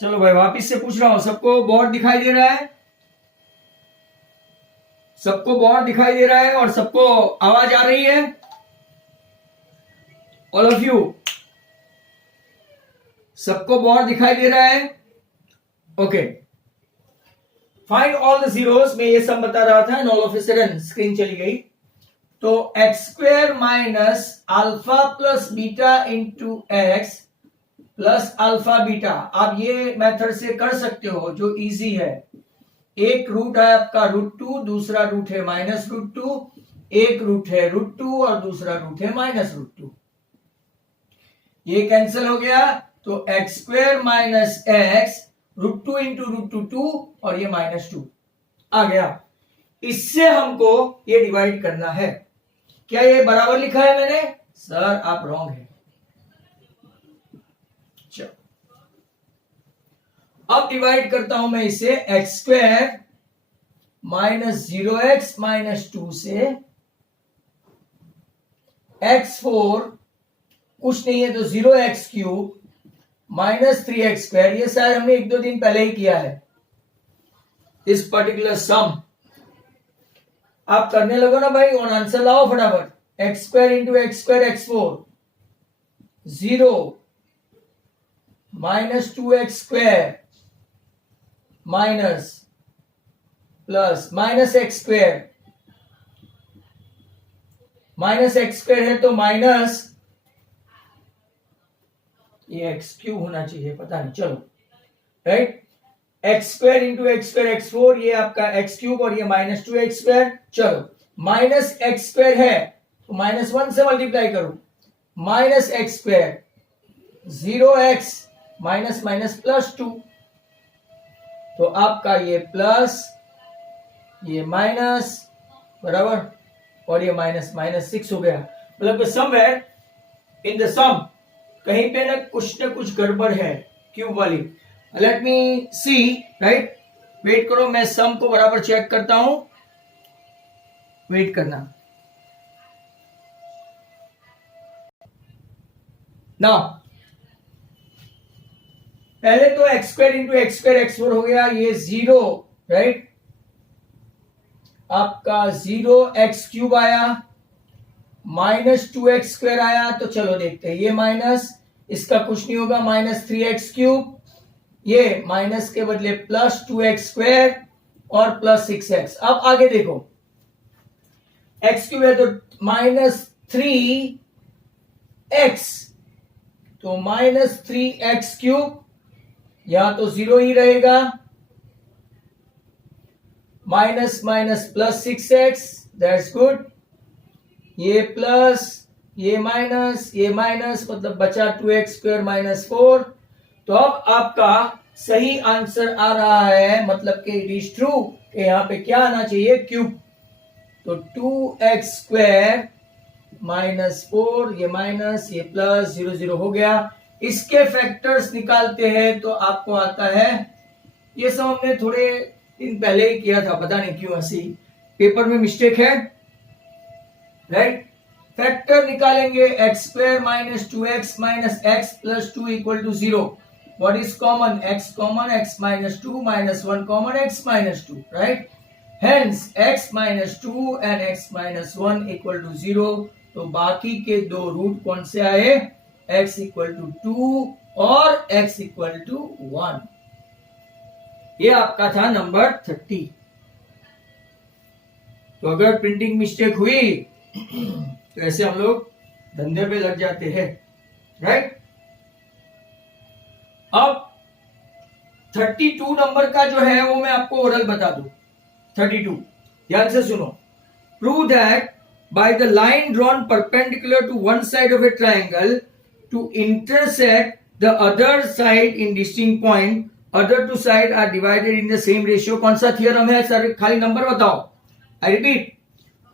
चलो भाई वापिस से पूछ रहा हूं, सबको बोर्ड दिखाई दे रहा है? सबको बोर्ड दिखाई दे रहा है और सबको आवाज आ रही है? ऑल ऑफ यू सबको बोर्ड दिखाई दे रहा है? Okay, find all the zeros. मैं ये सब बता रहा था, all of a sudden screen चली गई। तो X square minus alpha plus beta into x plus alpha beta. आप ये मेथड से कर सकते हो जो इजी है। एक रूट है आपका रूट टू, दूसरा रूट है माइनस रूट टू, एक रूट है रूट टू और दूसरा रूट है माइनस रूट टू। ये कैंसिल हो गया तो X square minus X root two into root two two और ये माइनस टू आ गया। इससे हमको ये डिवाइड करना है। क्या ये बराबर लिखा है मैंने? सर आप रॉन्ग है। अब डिवाइड करता हूं मैं इसे x square minus 0x minus 2 से x4 कुछ नहीं है तो 0x cube minus 3x square. ये शायद हमने एक दो दिन पहले ही किया है इस पर्टिकुलर सम। आप करने लगो ना भाई और आंसर लाओ फटाफट। X square into x square x4 0 minus 2x square minus plus minus x square, minus x square है तो माइनस ये एक्स क्यूब होना चाहिए, पता नहीं, चलो right. X square into x square x four, ये आपका एक्स क्यूब और ये माइनस 2x स्क्वायर। चलो माइनस एक्स स्क्वायर है तो माइनस 1 से मल्टीप्लाई करो, minus x square 0x minus minus plus 2, तो आपका ये प्लस ये माइनस बराबर और ये माइनस माइनस 6 हो गया। मतलब समवेयर इन द सम कहीं पे ना कुछ गड़बड़ है क्यूब वाली। लेट मी सी, राइट, वेट करो, मैं सम को बराबर चेक करता हूं, वेट करना। ना पहले तो X square into x square x four हो गया, ये 0, राइट, आपका 0x क्यूब आया, माइनस 2x स्क्वायर आया। तो चलो देखते हैं, ये माइनस इसका कुछ नहीं होगा, माइनस 3x क्यूब, ये माइनस के बदले प्लस 2x स्क्वायर और प्लस 6x। अब आगे देखो, x क्यूब है तो माइनस 3x, तो माइनस 3x क्यूब या तो 0 ही रहेगा, minus minus plus 6x, that's good, ये प्लस ये माइनस मतलब बचा 2x स्क्वायर माइनस 4। तो अब आपका सही आंसर आ रहा है, मतलब कि इट इज ट्रू, यहां पे क्या आना चाहिए, क्यूब। तो 2x स्क्वायर माइनस 4, ये माइनस ये प्लस 0 0 हो गया। इसके फैक्टर्स निकालते हैं तो आपको आता है, ये सब हमने थोड़े दिन पहले ही किया था, पता नहीं क्यों ऐसी पेपर में मिस्टेक है, राइट। फैक्टर निकालेंगे, X square minus 2x minus X plus 2 equal to 0। What is common? x common, x minus 2 minus 1 common, x minus 2, right. Hence x minus 2 and x minus 1 equal to 0. तो बाकी के दो root कौन से आए, x equal to 2 और x equal to 1। ये आपका था नंबर 30। तो अगर प्रिंटिंग मिस्टेक हुई तो ऐसे हम लोग धंधे पे लग जाते हैं, राइट। अब 32 नंबर का जो है वो मैं आपको ओरल बता दूं। 32 ध्यान से सुनो। Prove that by the line drawn perpendicular to one side of a triangle to intersect the other side in distinct point, other two side are divided in the same ratio. कौन सा theorem है sir, खाली number बताओ। I repeat,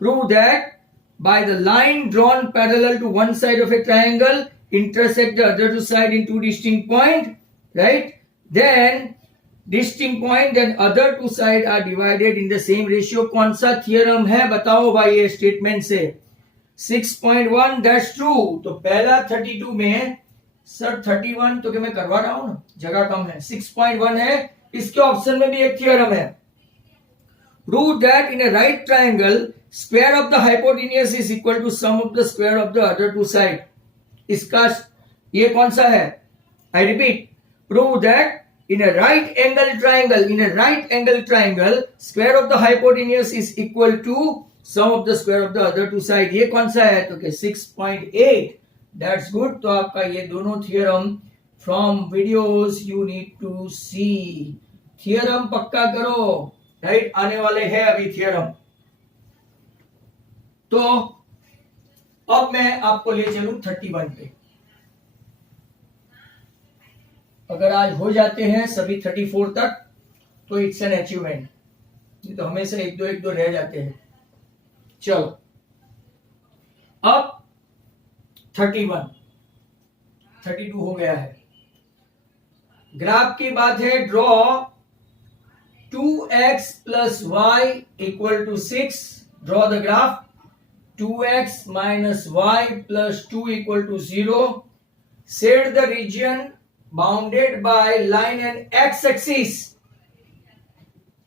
prove that by the line drawn parallel to one side of a triangle intersect the other two side in two distinct point, right? Then distinct point, then other two side are divided in the same ratio। कौन सा theorem है बताओ भाई ये statement से। 6.1 that's true. तो पहला 32 में सर 31 तो क्या मैं करवा रहा हूं ना, जगह कम है, 6.1 है। इसके ऑप्शन में भी एक थियरम है, prove that in a right triangle square of the hypotenuse is equal to sum of the square of the other two side। इसका ये कौन सा है, I repeat, prove that in a right angle triangle square of the hypotenuse is equal to sum of the square of the other two side। ये कौन सा है, तो क्या 6.8। that's good। तो आपका ये दोनों theorem from videos you need to see। Theorem पक्का करो, राइट। आने वाले हैं अभी थियरम। तो अब मैं आपको ले चलूं 31 पे। अगर आज हो जाते हैं सभी 34 तक तो इट्स एन अचीवमेंट, नहीं तो हमेशा एक दो रह जाते हैं। चलो अब 31, 32 हो गया है। ग्राफ की बात है, draw 2x plus y equal to 6। Draw the graph 2x minus y plus 2 equal to 0। Set the region bounded by line and x-axis।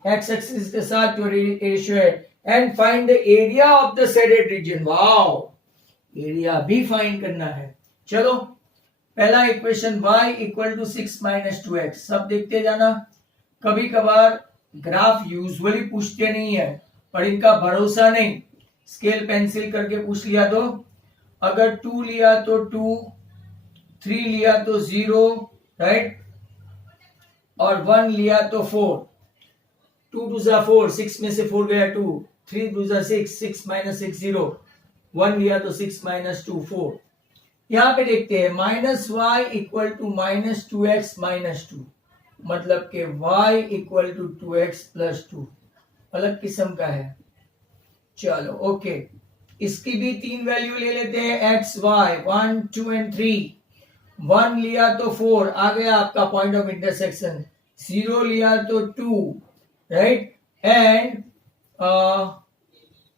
x-axis के साथ जो रेशियो है, and find the area of the shaded region। Wow, area भी find करना है। चलो पहला equation y equal to 6 minus 2x, सब देखते जाना। कभी कभार ग्राफ यूजुअली पूछते नहीं है, पर इनका भरोसा नहीं, स्केल पेंसिल करके पूछ लिया तो अगर 2 लिया तो 2, 3 लिया तो 0, राइट, और 1 लिया तो 4। 2 2 जा 4, 6 में से 4 गया 2, 3 2 जा 6, 6 माइनस 6 0, 1 लिया तो 6 माइनस 2 4। यहां पे देखते हैं minus Y equal to minus 2x minus 2, मतलब के y equal to 2x plus 2, अलग किस्म का है। चलो ओके, इसकी भी 3 वैल्यू ले लेते हैं, x y 1 2 एंड 3। 1 लिया तो 4 आ गया आपका पॉइंट ऑफ इंटरसेक्शन, 0 लिया तो 2, राइट, एंड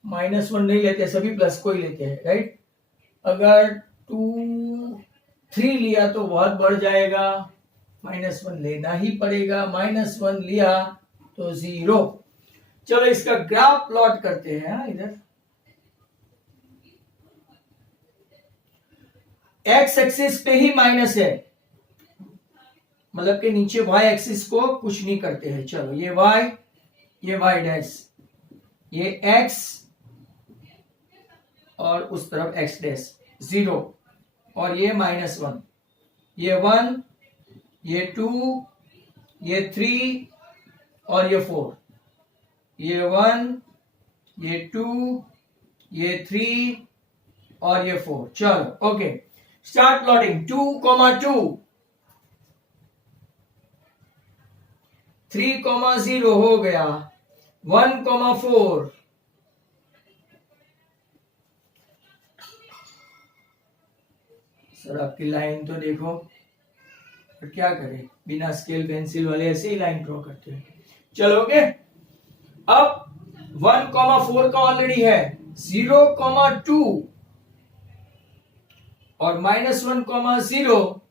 माइनस 1 नहीं लेते, सभी प्लस को ही लेते हैं, राइट। अगर 2 3 लिया तो बहुत बढ़ जाएगा, माइनस 1 लेना ही पड़ेगा, माइनस 1 लिया तो 0। चलो इसका ग्राफ प्लॉट करते हैं। इधर एक्स एक्सिस पे ही माइनस है, मतलब कि नीचे वाई एक्सिस को कुछ नहीं करते हैं। चलो ये वाई, ये वाई डैश, ये एक्स और उस तरफ एक्स डैश 0, और ये माइनस 1, ये 1, ये 2, ये 3 और ये 4, ये 1, ये 2, ये 3 और ये 4। चलो ओके, स्टार्ट प्लॉटिंग। 2,2, 3,0 हो गया, 1,4, सर आपकी लाइन तो देखो, और क्या करें, बिना स्केल पेंसिल वाले ऐसे ही लाइन ड्रॉ करते हैं। चलो ओके, अब 1,4 का ऑलरेडी है, 0,2 और -1,0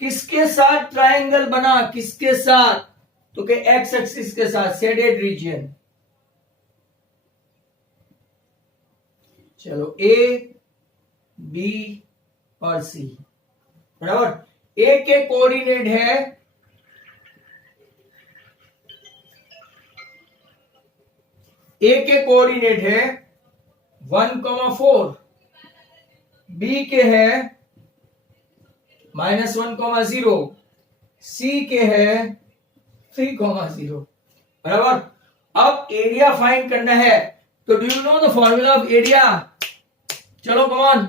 किसके साथ ट्रायंगल बना, किसके साथ, तो के एक्स एक्सिस के साथ, शेडेड रीजन। चलो ए, बी और सी, बराबर। ए के कोऑर्डिनेट है है 1,4, बी के है -1,0, सी के है 3,0, बराबर। अब एरिया फाइंड करना है, तो do you know the formula of area? चलो come on,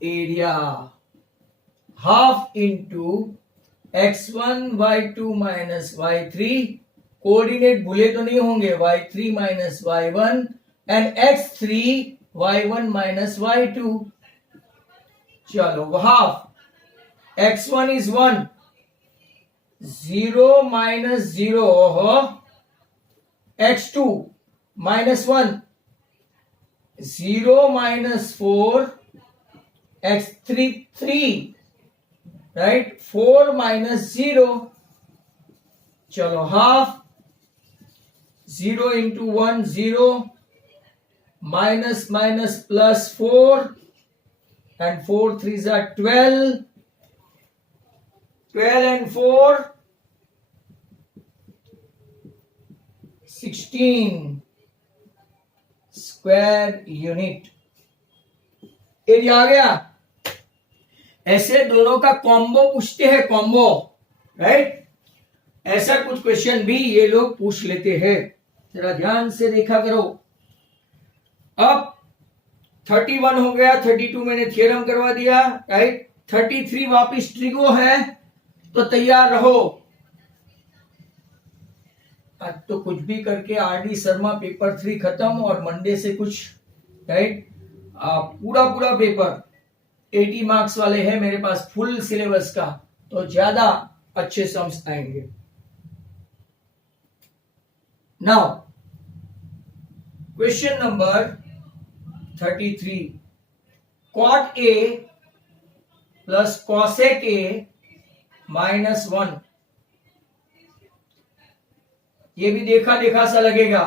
area half into x1 y2 minus y3, coordinate भूले तो नहीं होंगे, y3 minus y1 and x3 y1 minus y2। चलो half x1 is 1, 0 minus 0 x2 minus 1, 0 minus 4 x3 3, राइट, 4 minus 0। चलो half 0 into 1 0, minus minus plus 4 and 4 3s are 12, 12 and 4 16 square unit. Area आ गया। ऐसे दोनों का कॉम्बो पूछते हैं, कॉम्बो, राइट। ऐसा कुछ क्वेश्चन भी ये लोग पूछ लेते हैं, जरा ध्यान से देखा करो। अब 31 हो गया, 32 मैंने थ्योरम करवा दिया, राइट। 33 वापिस ट्रिगो है, तो तैयार रहो। आज तो कुछ भी करके आरडी शर्मा पेपर 3 खत्म, और मंडे से कुछ, राइट, पूरा पेपर 80 मार्क्स वाले हैं मेरे पास, फुल सिलेबस का, तो ज्यादा अच्छे सम्स आएंगे। Now question number 33, cot A plus cosec A minus 1। ये भी देखा देखा सा लगेगा,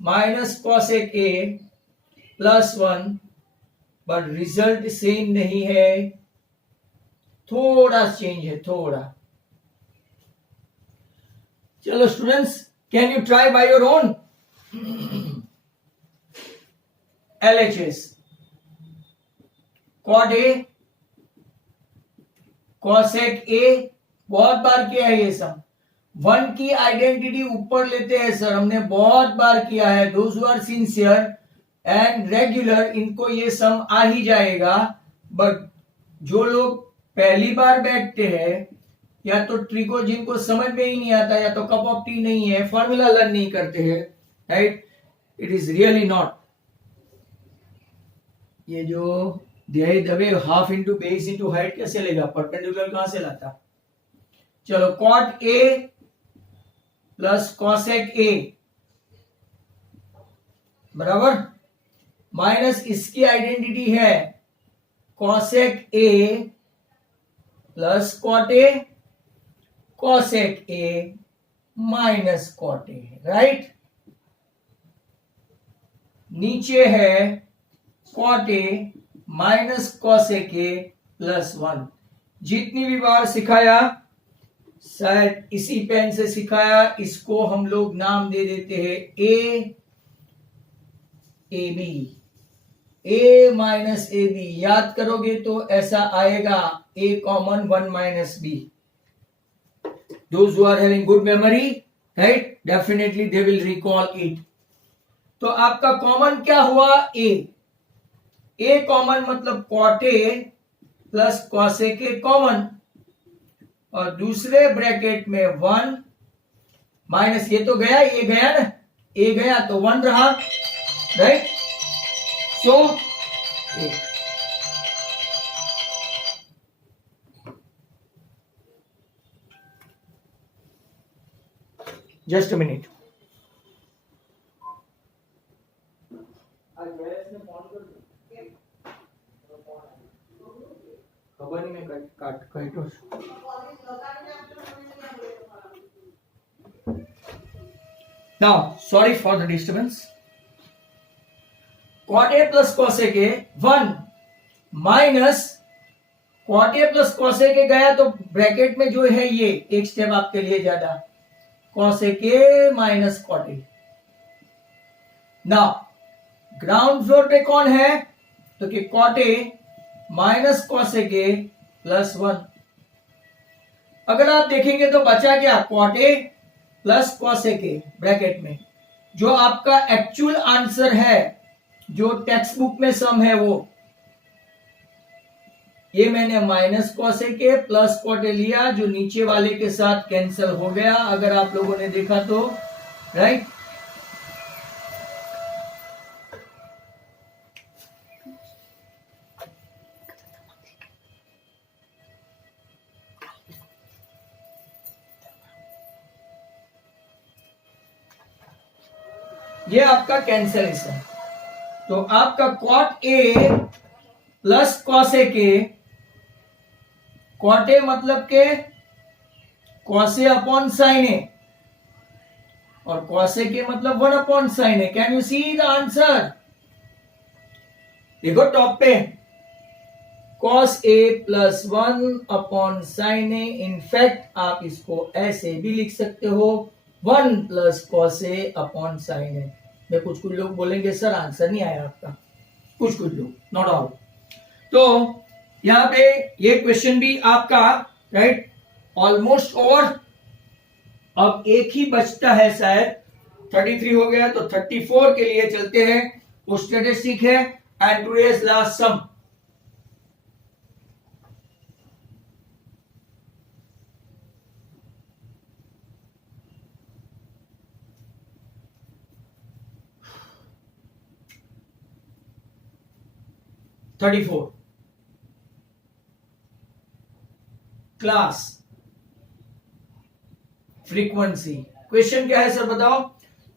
minus cosec A plus 1, but result same नहीं है, थोड़ा चेंज है, थोड़ा। चलो students, can you try by your own? LHS, cot A cosec A, बहुत बार किया है ये सब। 1 की आइडेंटिटी ऊपर लेते हैं सर, हमने बहुत बार किया है। Those who are sincere and regular, इनको ये सम आ ही जाएगा। बट जो लोग पहली बार बैठते हैं, या तो ट्रिको जिनको समझ में ही नहीं आता, या तो कप ऑफ टी नहीं है, फॉर्मूला लर्न नहीं करते हैं, right, it is really not. ये जो दिहाई दबे half into base into height कैसे लेगा, परपेंडिकुलर कहां से लाता? चलो cot A plus cosec A बराबर, माइनस इसकी आइडेंटिटी है cosec A plus cot A, cosec A minus cot A, right. नीचे है cot A minus cosec A plus 1। जितनी भी बार सिखाया, शायद इसी पेन से सिखाया, इसको हम लोग नाम दे देते हैं a b, a minus a b. याद करोगे तो ऐसा आएगा, a common 1 minus b. Those who are having good memory, right, definitely they will recall it. तो आपका कॉमन क्या हुआ? ए कॉमन मतलब cot A plus cosec A common, और दूसरे ब्रैकेट में 1 माइनस, ये तो गया, ये गया ना, ए गया तो 1 रहा, right. So just a minute, खबर नहीं, मैं काटो। Now, sorry for the disturbance. cot a plus cos a के 1 minus cot a plus cos a के गया तो ब्रैकेट में जो है ये एक स्टेप आपके लिए ज्यादा cos a के minus cot a। Now ground floor पे कौन है तो कि cot a minus cos a के प्लस 1। अगर आप देखेंगे तो बचा क्या cot a plus cos a के ब्रैकेट में। जो आपका एक्चुअल आंसर है जो टेक्स्ट बुक में सम है वो ये मैंने माइनस cos a के प्लस cot a लिया जो नीचे वाले के साथ कैंसिल हो गया अगर आप लोगों ने देखा तो राइट। ये आपका कैंसलेशन तो आपका cot a plus cos a के cot a मतलब के cos a upon sin a और cos a के मतलब 1 upon sin a। Can you see the answer? देखो टॉप पे cos a plus 1 upon sin a। In fact आप इसको ऐसे भी लिख सकते हो 1 plus cos a upon sin a। मैं कुछ लोग बोलेंगे सर आंसर नहीं आया आपका, कुछ लोग, नॉट ऑल। तो यहां पे ये क्वेश्चन भी आपका राइट ऑलमोस्ट ओवर। अब एक ही बचता है शायद 33 हो गया तो 34 के लिए चलते हैं। वो स्टैटिस्टिक है and today's last sum. Class frequency. Question क्या है सर बताओ?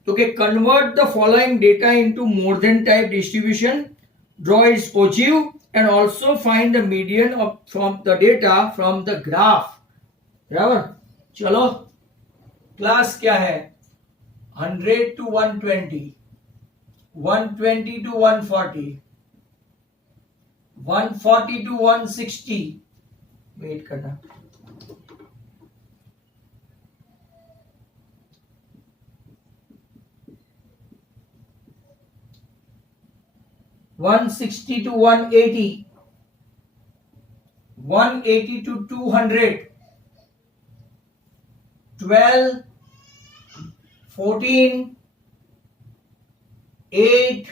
तो कि convert the following data into more than type distribution, draw its ogive and also find the median of from the data from the graph. बराबर, चलो class क्या है? 100 to 120, 120 to 140, 140 to 160। Wait करना, 160 to 180, 180 to 200, 12, 14, 8,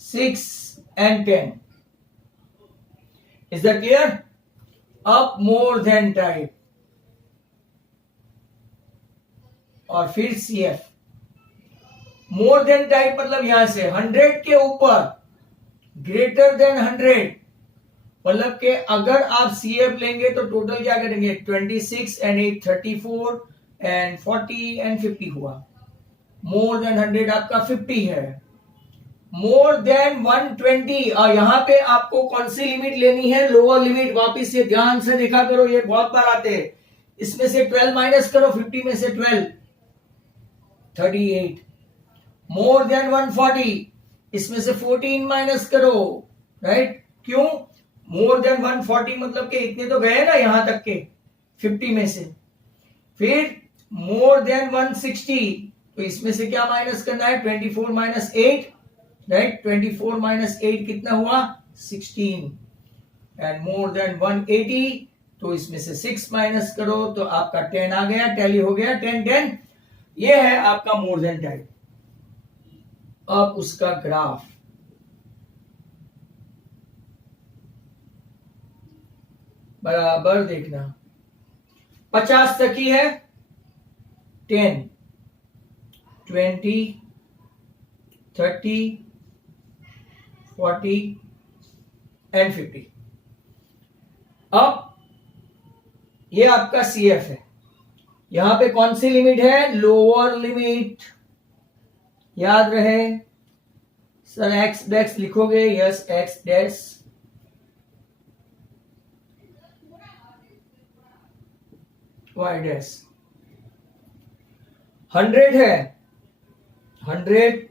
6 and 10। Is that clear? Up more than type और फिर CF। मोर than type मतलब यहां से 100 के ऊपर, ग्रेटर देन 100 मतलब के अगर आप CF लेंगे तो टोटल क्या करेंगे? 26 and 8 34 and 40 and 50 हुआ। मोर देन 100 आपका 50 है। मोर देन 120 और यहां पे आपको कौन सी लिमिट लेनी है? Lower limit. वापिस से ध्यान से देखा करो, ये बहुत बार आते हैं। इसमें से 12 माइनस करो, 50 में से 12, 38। मोर देन 140, इसमें से 14 माइनस करो, राइट? क्यों? मोर देन 140 मतलब के इतने तो गए ना यहां तक के 50 में से। फिर मोर देन 160 तो इसमें से क्या माइनस करना है? 24 माइनस 8, राइट? 24 माइनस 8 कितना हुआ? 16। एंड मोर देन 180 तो इसमें से 6 माइनस करो तो आपका 10 आ गया। टैली हो गया 10 10। ये है आपका मोर देन टाइप। अब उसका ग्राफ बराबर देखना। 50 तक ही है, 10, 20, 30, 40 एंड 50। अब ये आपका CF है। यहां पे कौन सी लिमिट है? Lower limit. याद रहे सर, एक्स डैश लिखोगे? Yes, X dash. Y dash 100 है, 100,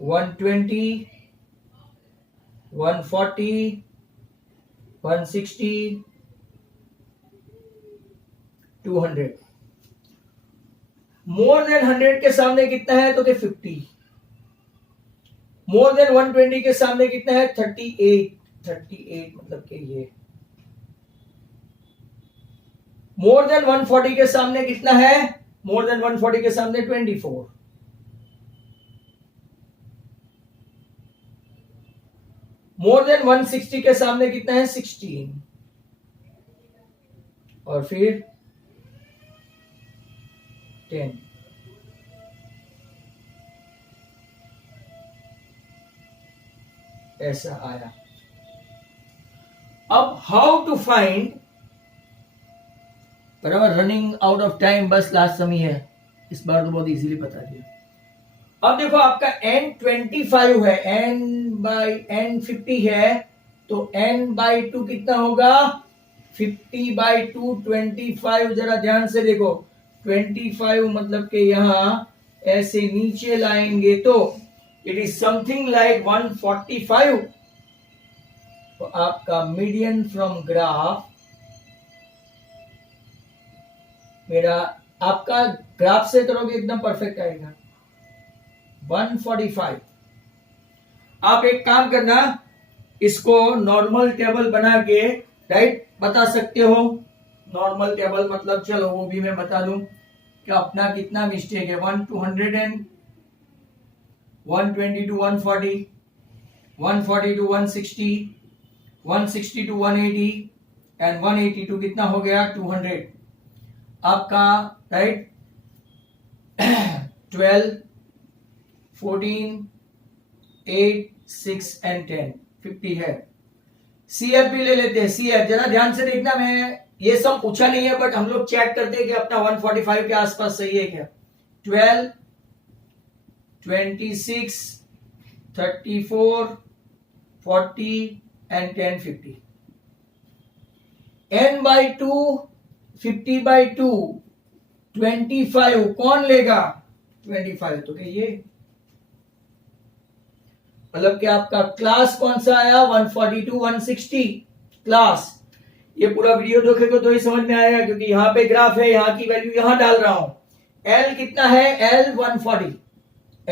120, 140, 160, 200। मोर देन 100 के सामने कितना है तो 50। मोर देन 120 के सामने कितना है 38। 38 मतलब कि ये। मोर देन 140 के सामने कितना है, मोर देन 140 के सामने 24। मोर देन 160 के सामने कितना है 16। और फिर 10। ऐसा आया। अब हाउ टू फाइंड, बराबर, रनिंग आउट ऑफ टाइम, बस लास्ट समय है, इस बार तो बहुत इजीली बता दिया। अब देखो आपका n 25 है, n बाई n 50 है, तो n बाई 2 कितना होगा 50 बाई 2 25। जरा ध्यान से देखो 25 मतलब कि यहां ऐसे नीचे लाएंगे तो इट इज समथिंग लाइक 145। तो आपका मीडियन फ्रॉम ग्राफ, मेरा आपका ग्राफ से करोगे एकदम परफेक्ट आएगा 145। आप एक काम करना, इसको नॉर्मल टेबल बना के राइट बता सकते हो। नॉर्मल टेबल मतलब चलो वो भी मैं बता दूं कि अपना कितना मिस्टेक है। 120 and 120 to 140, 140 to 160, 160 to 180 and 180 to कितना हो गया 200। आपका राइट 12, 14, 8, 6 एंड 10 50 है। सीएफ भी ले लेते हैं। सीएफ जरा ध्यान से देखना, मैं ये सब पूछा नहीं है बट हम लोग चेक करते हैं कि अपना 145 के आसपास सही है क्या। 12, 26, 34, 40 एंड 10 50। n बाई 2 50 बाई 2 25 कौन लेगा 25, तो ये मतलब कि आपका क्लास कौन सा आया 140 टू 160 क्लास। ये पूरा वीडियो देखोगे तो ही समझ में आएगा क्योंकि यहाँ पे ग्राफ है, यहाँ की वैल्यू यहां डाल रहा हूं। L कितना है L 140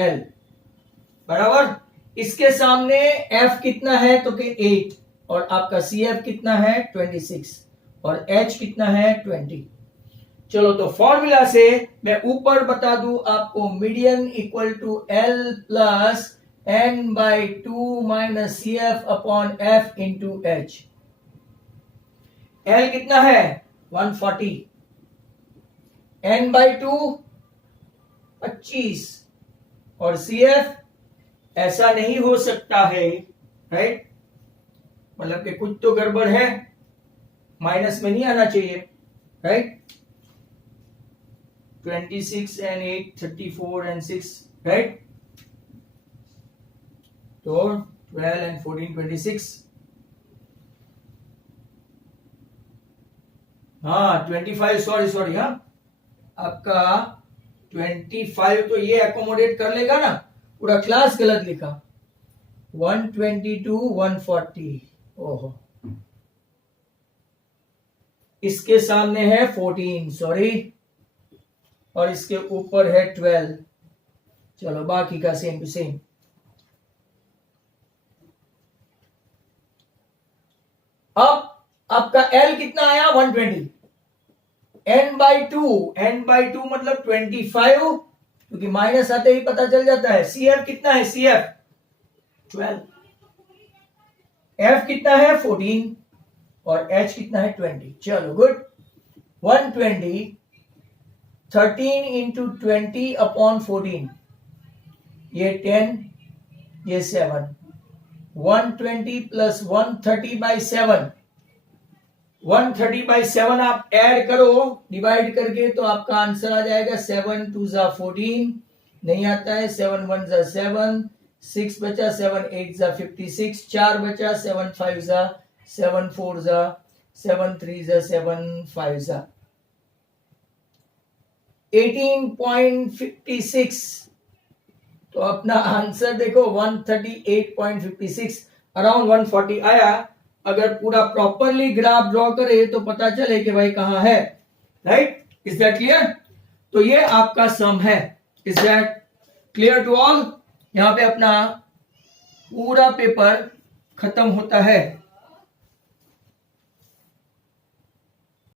L बराबर। इसके सामने F कितना है तो कि 8 और आपका CF कितना है 26 और H कितना है 20। चलो तो फॉर्मूला से मैं ऊपर बता दूं आपको, median equal to L plus n by 2 minus CF upon F into H। L कितना है 140, n बाई 2 25 और CF ऐसा नहीं हो सकता है राइट, मतलब कि कुछ तो गड़बड़ है, माइनस में नहीं आना चाहिए राइट। 26 and 8 34 and 6 राइट, तो 12 and 14 26। हाँ 25 सॉरी हाँ आपका 25 तो ये एकोमोडेट कर लेगा ना, पूरा क्लास गलत लिखा 122 140। ओहो इसके सामने है 14 सॉरी और इसके ऊपर है 12। चलो बाकी का सेम टू सेम। अब आपका L कितना आया 120, n बाई 2 मतलब 25 क्योंकि माइनस आते ही पता चल जाता है। CF कितना है CF 12, F कितना है 14 और H कितना है 20। चलो गुड। 120 13 इंटू 20 अपॉन 14 ये 10 ये 7। 120 प्लस 130 बाई 7, 130 बाई 7 आप ऐड करो डिवाइड करके तो आपका आंसर आ जाएगा 7 2 जा 14 नहीं आता है, 7 1 जा 7, 6 बचा, 7 8 जा 56, 4 बचा, 7 5 जा 7 4 जा 7 3 जा 7 5 जा 18.56। तो तो अपना आंसर देखो 138.56 अराउंड 140 आया। अगर पूरा प्रॉपरली ग्राफ ड्रॉ करे तो पता चले कि भाई कहां है। Right, is that clear? तो ये आपका सम है। Is that clear to all? यहां पे अपना पूरा पेपर खत्म होता है।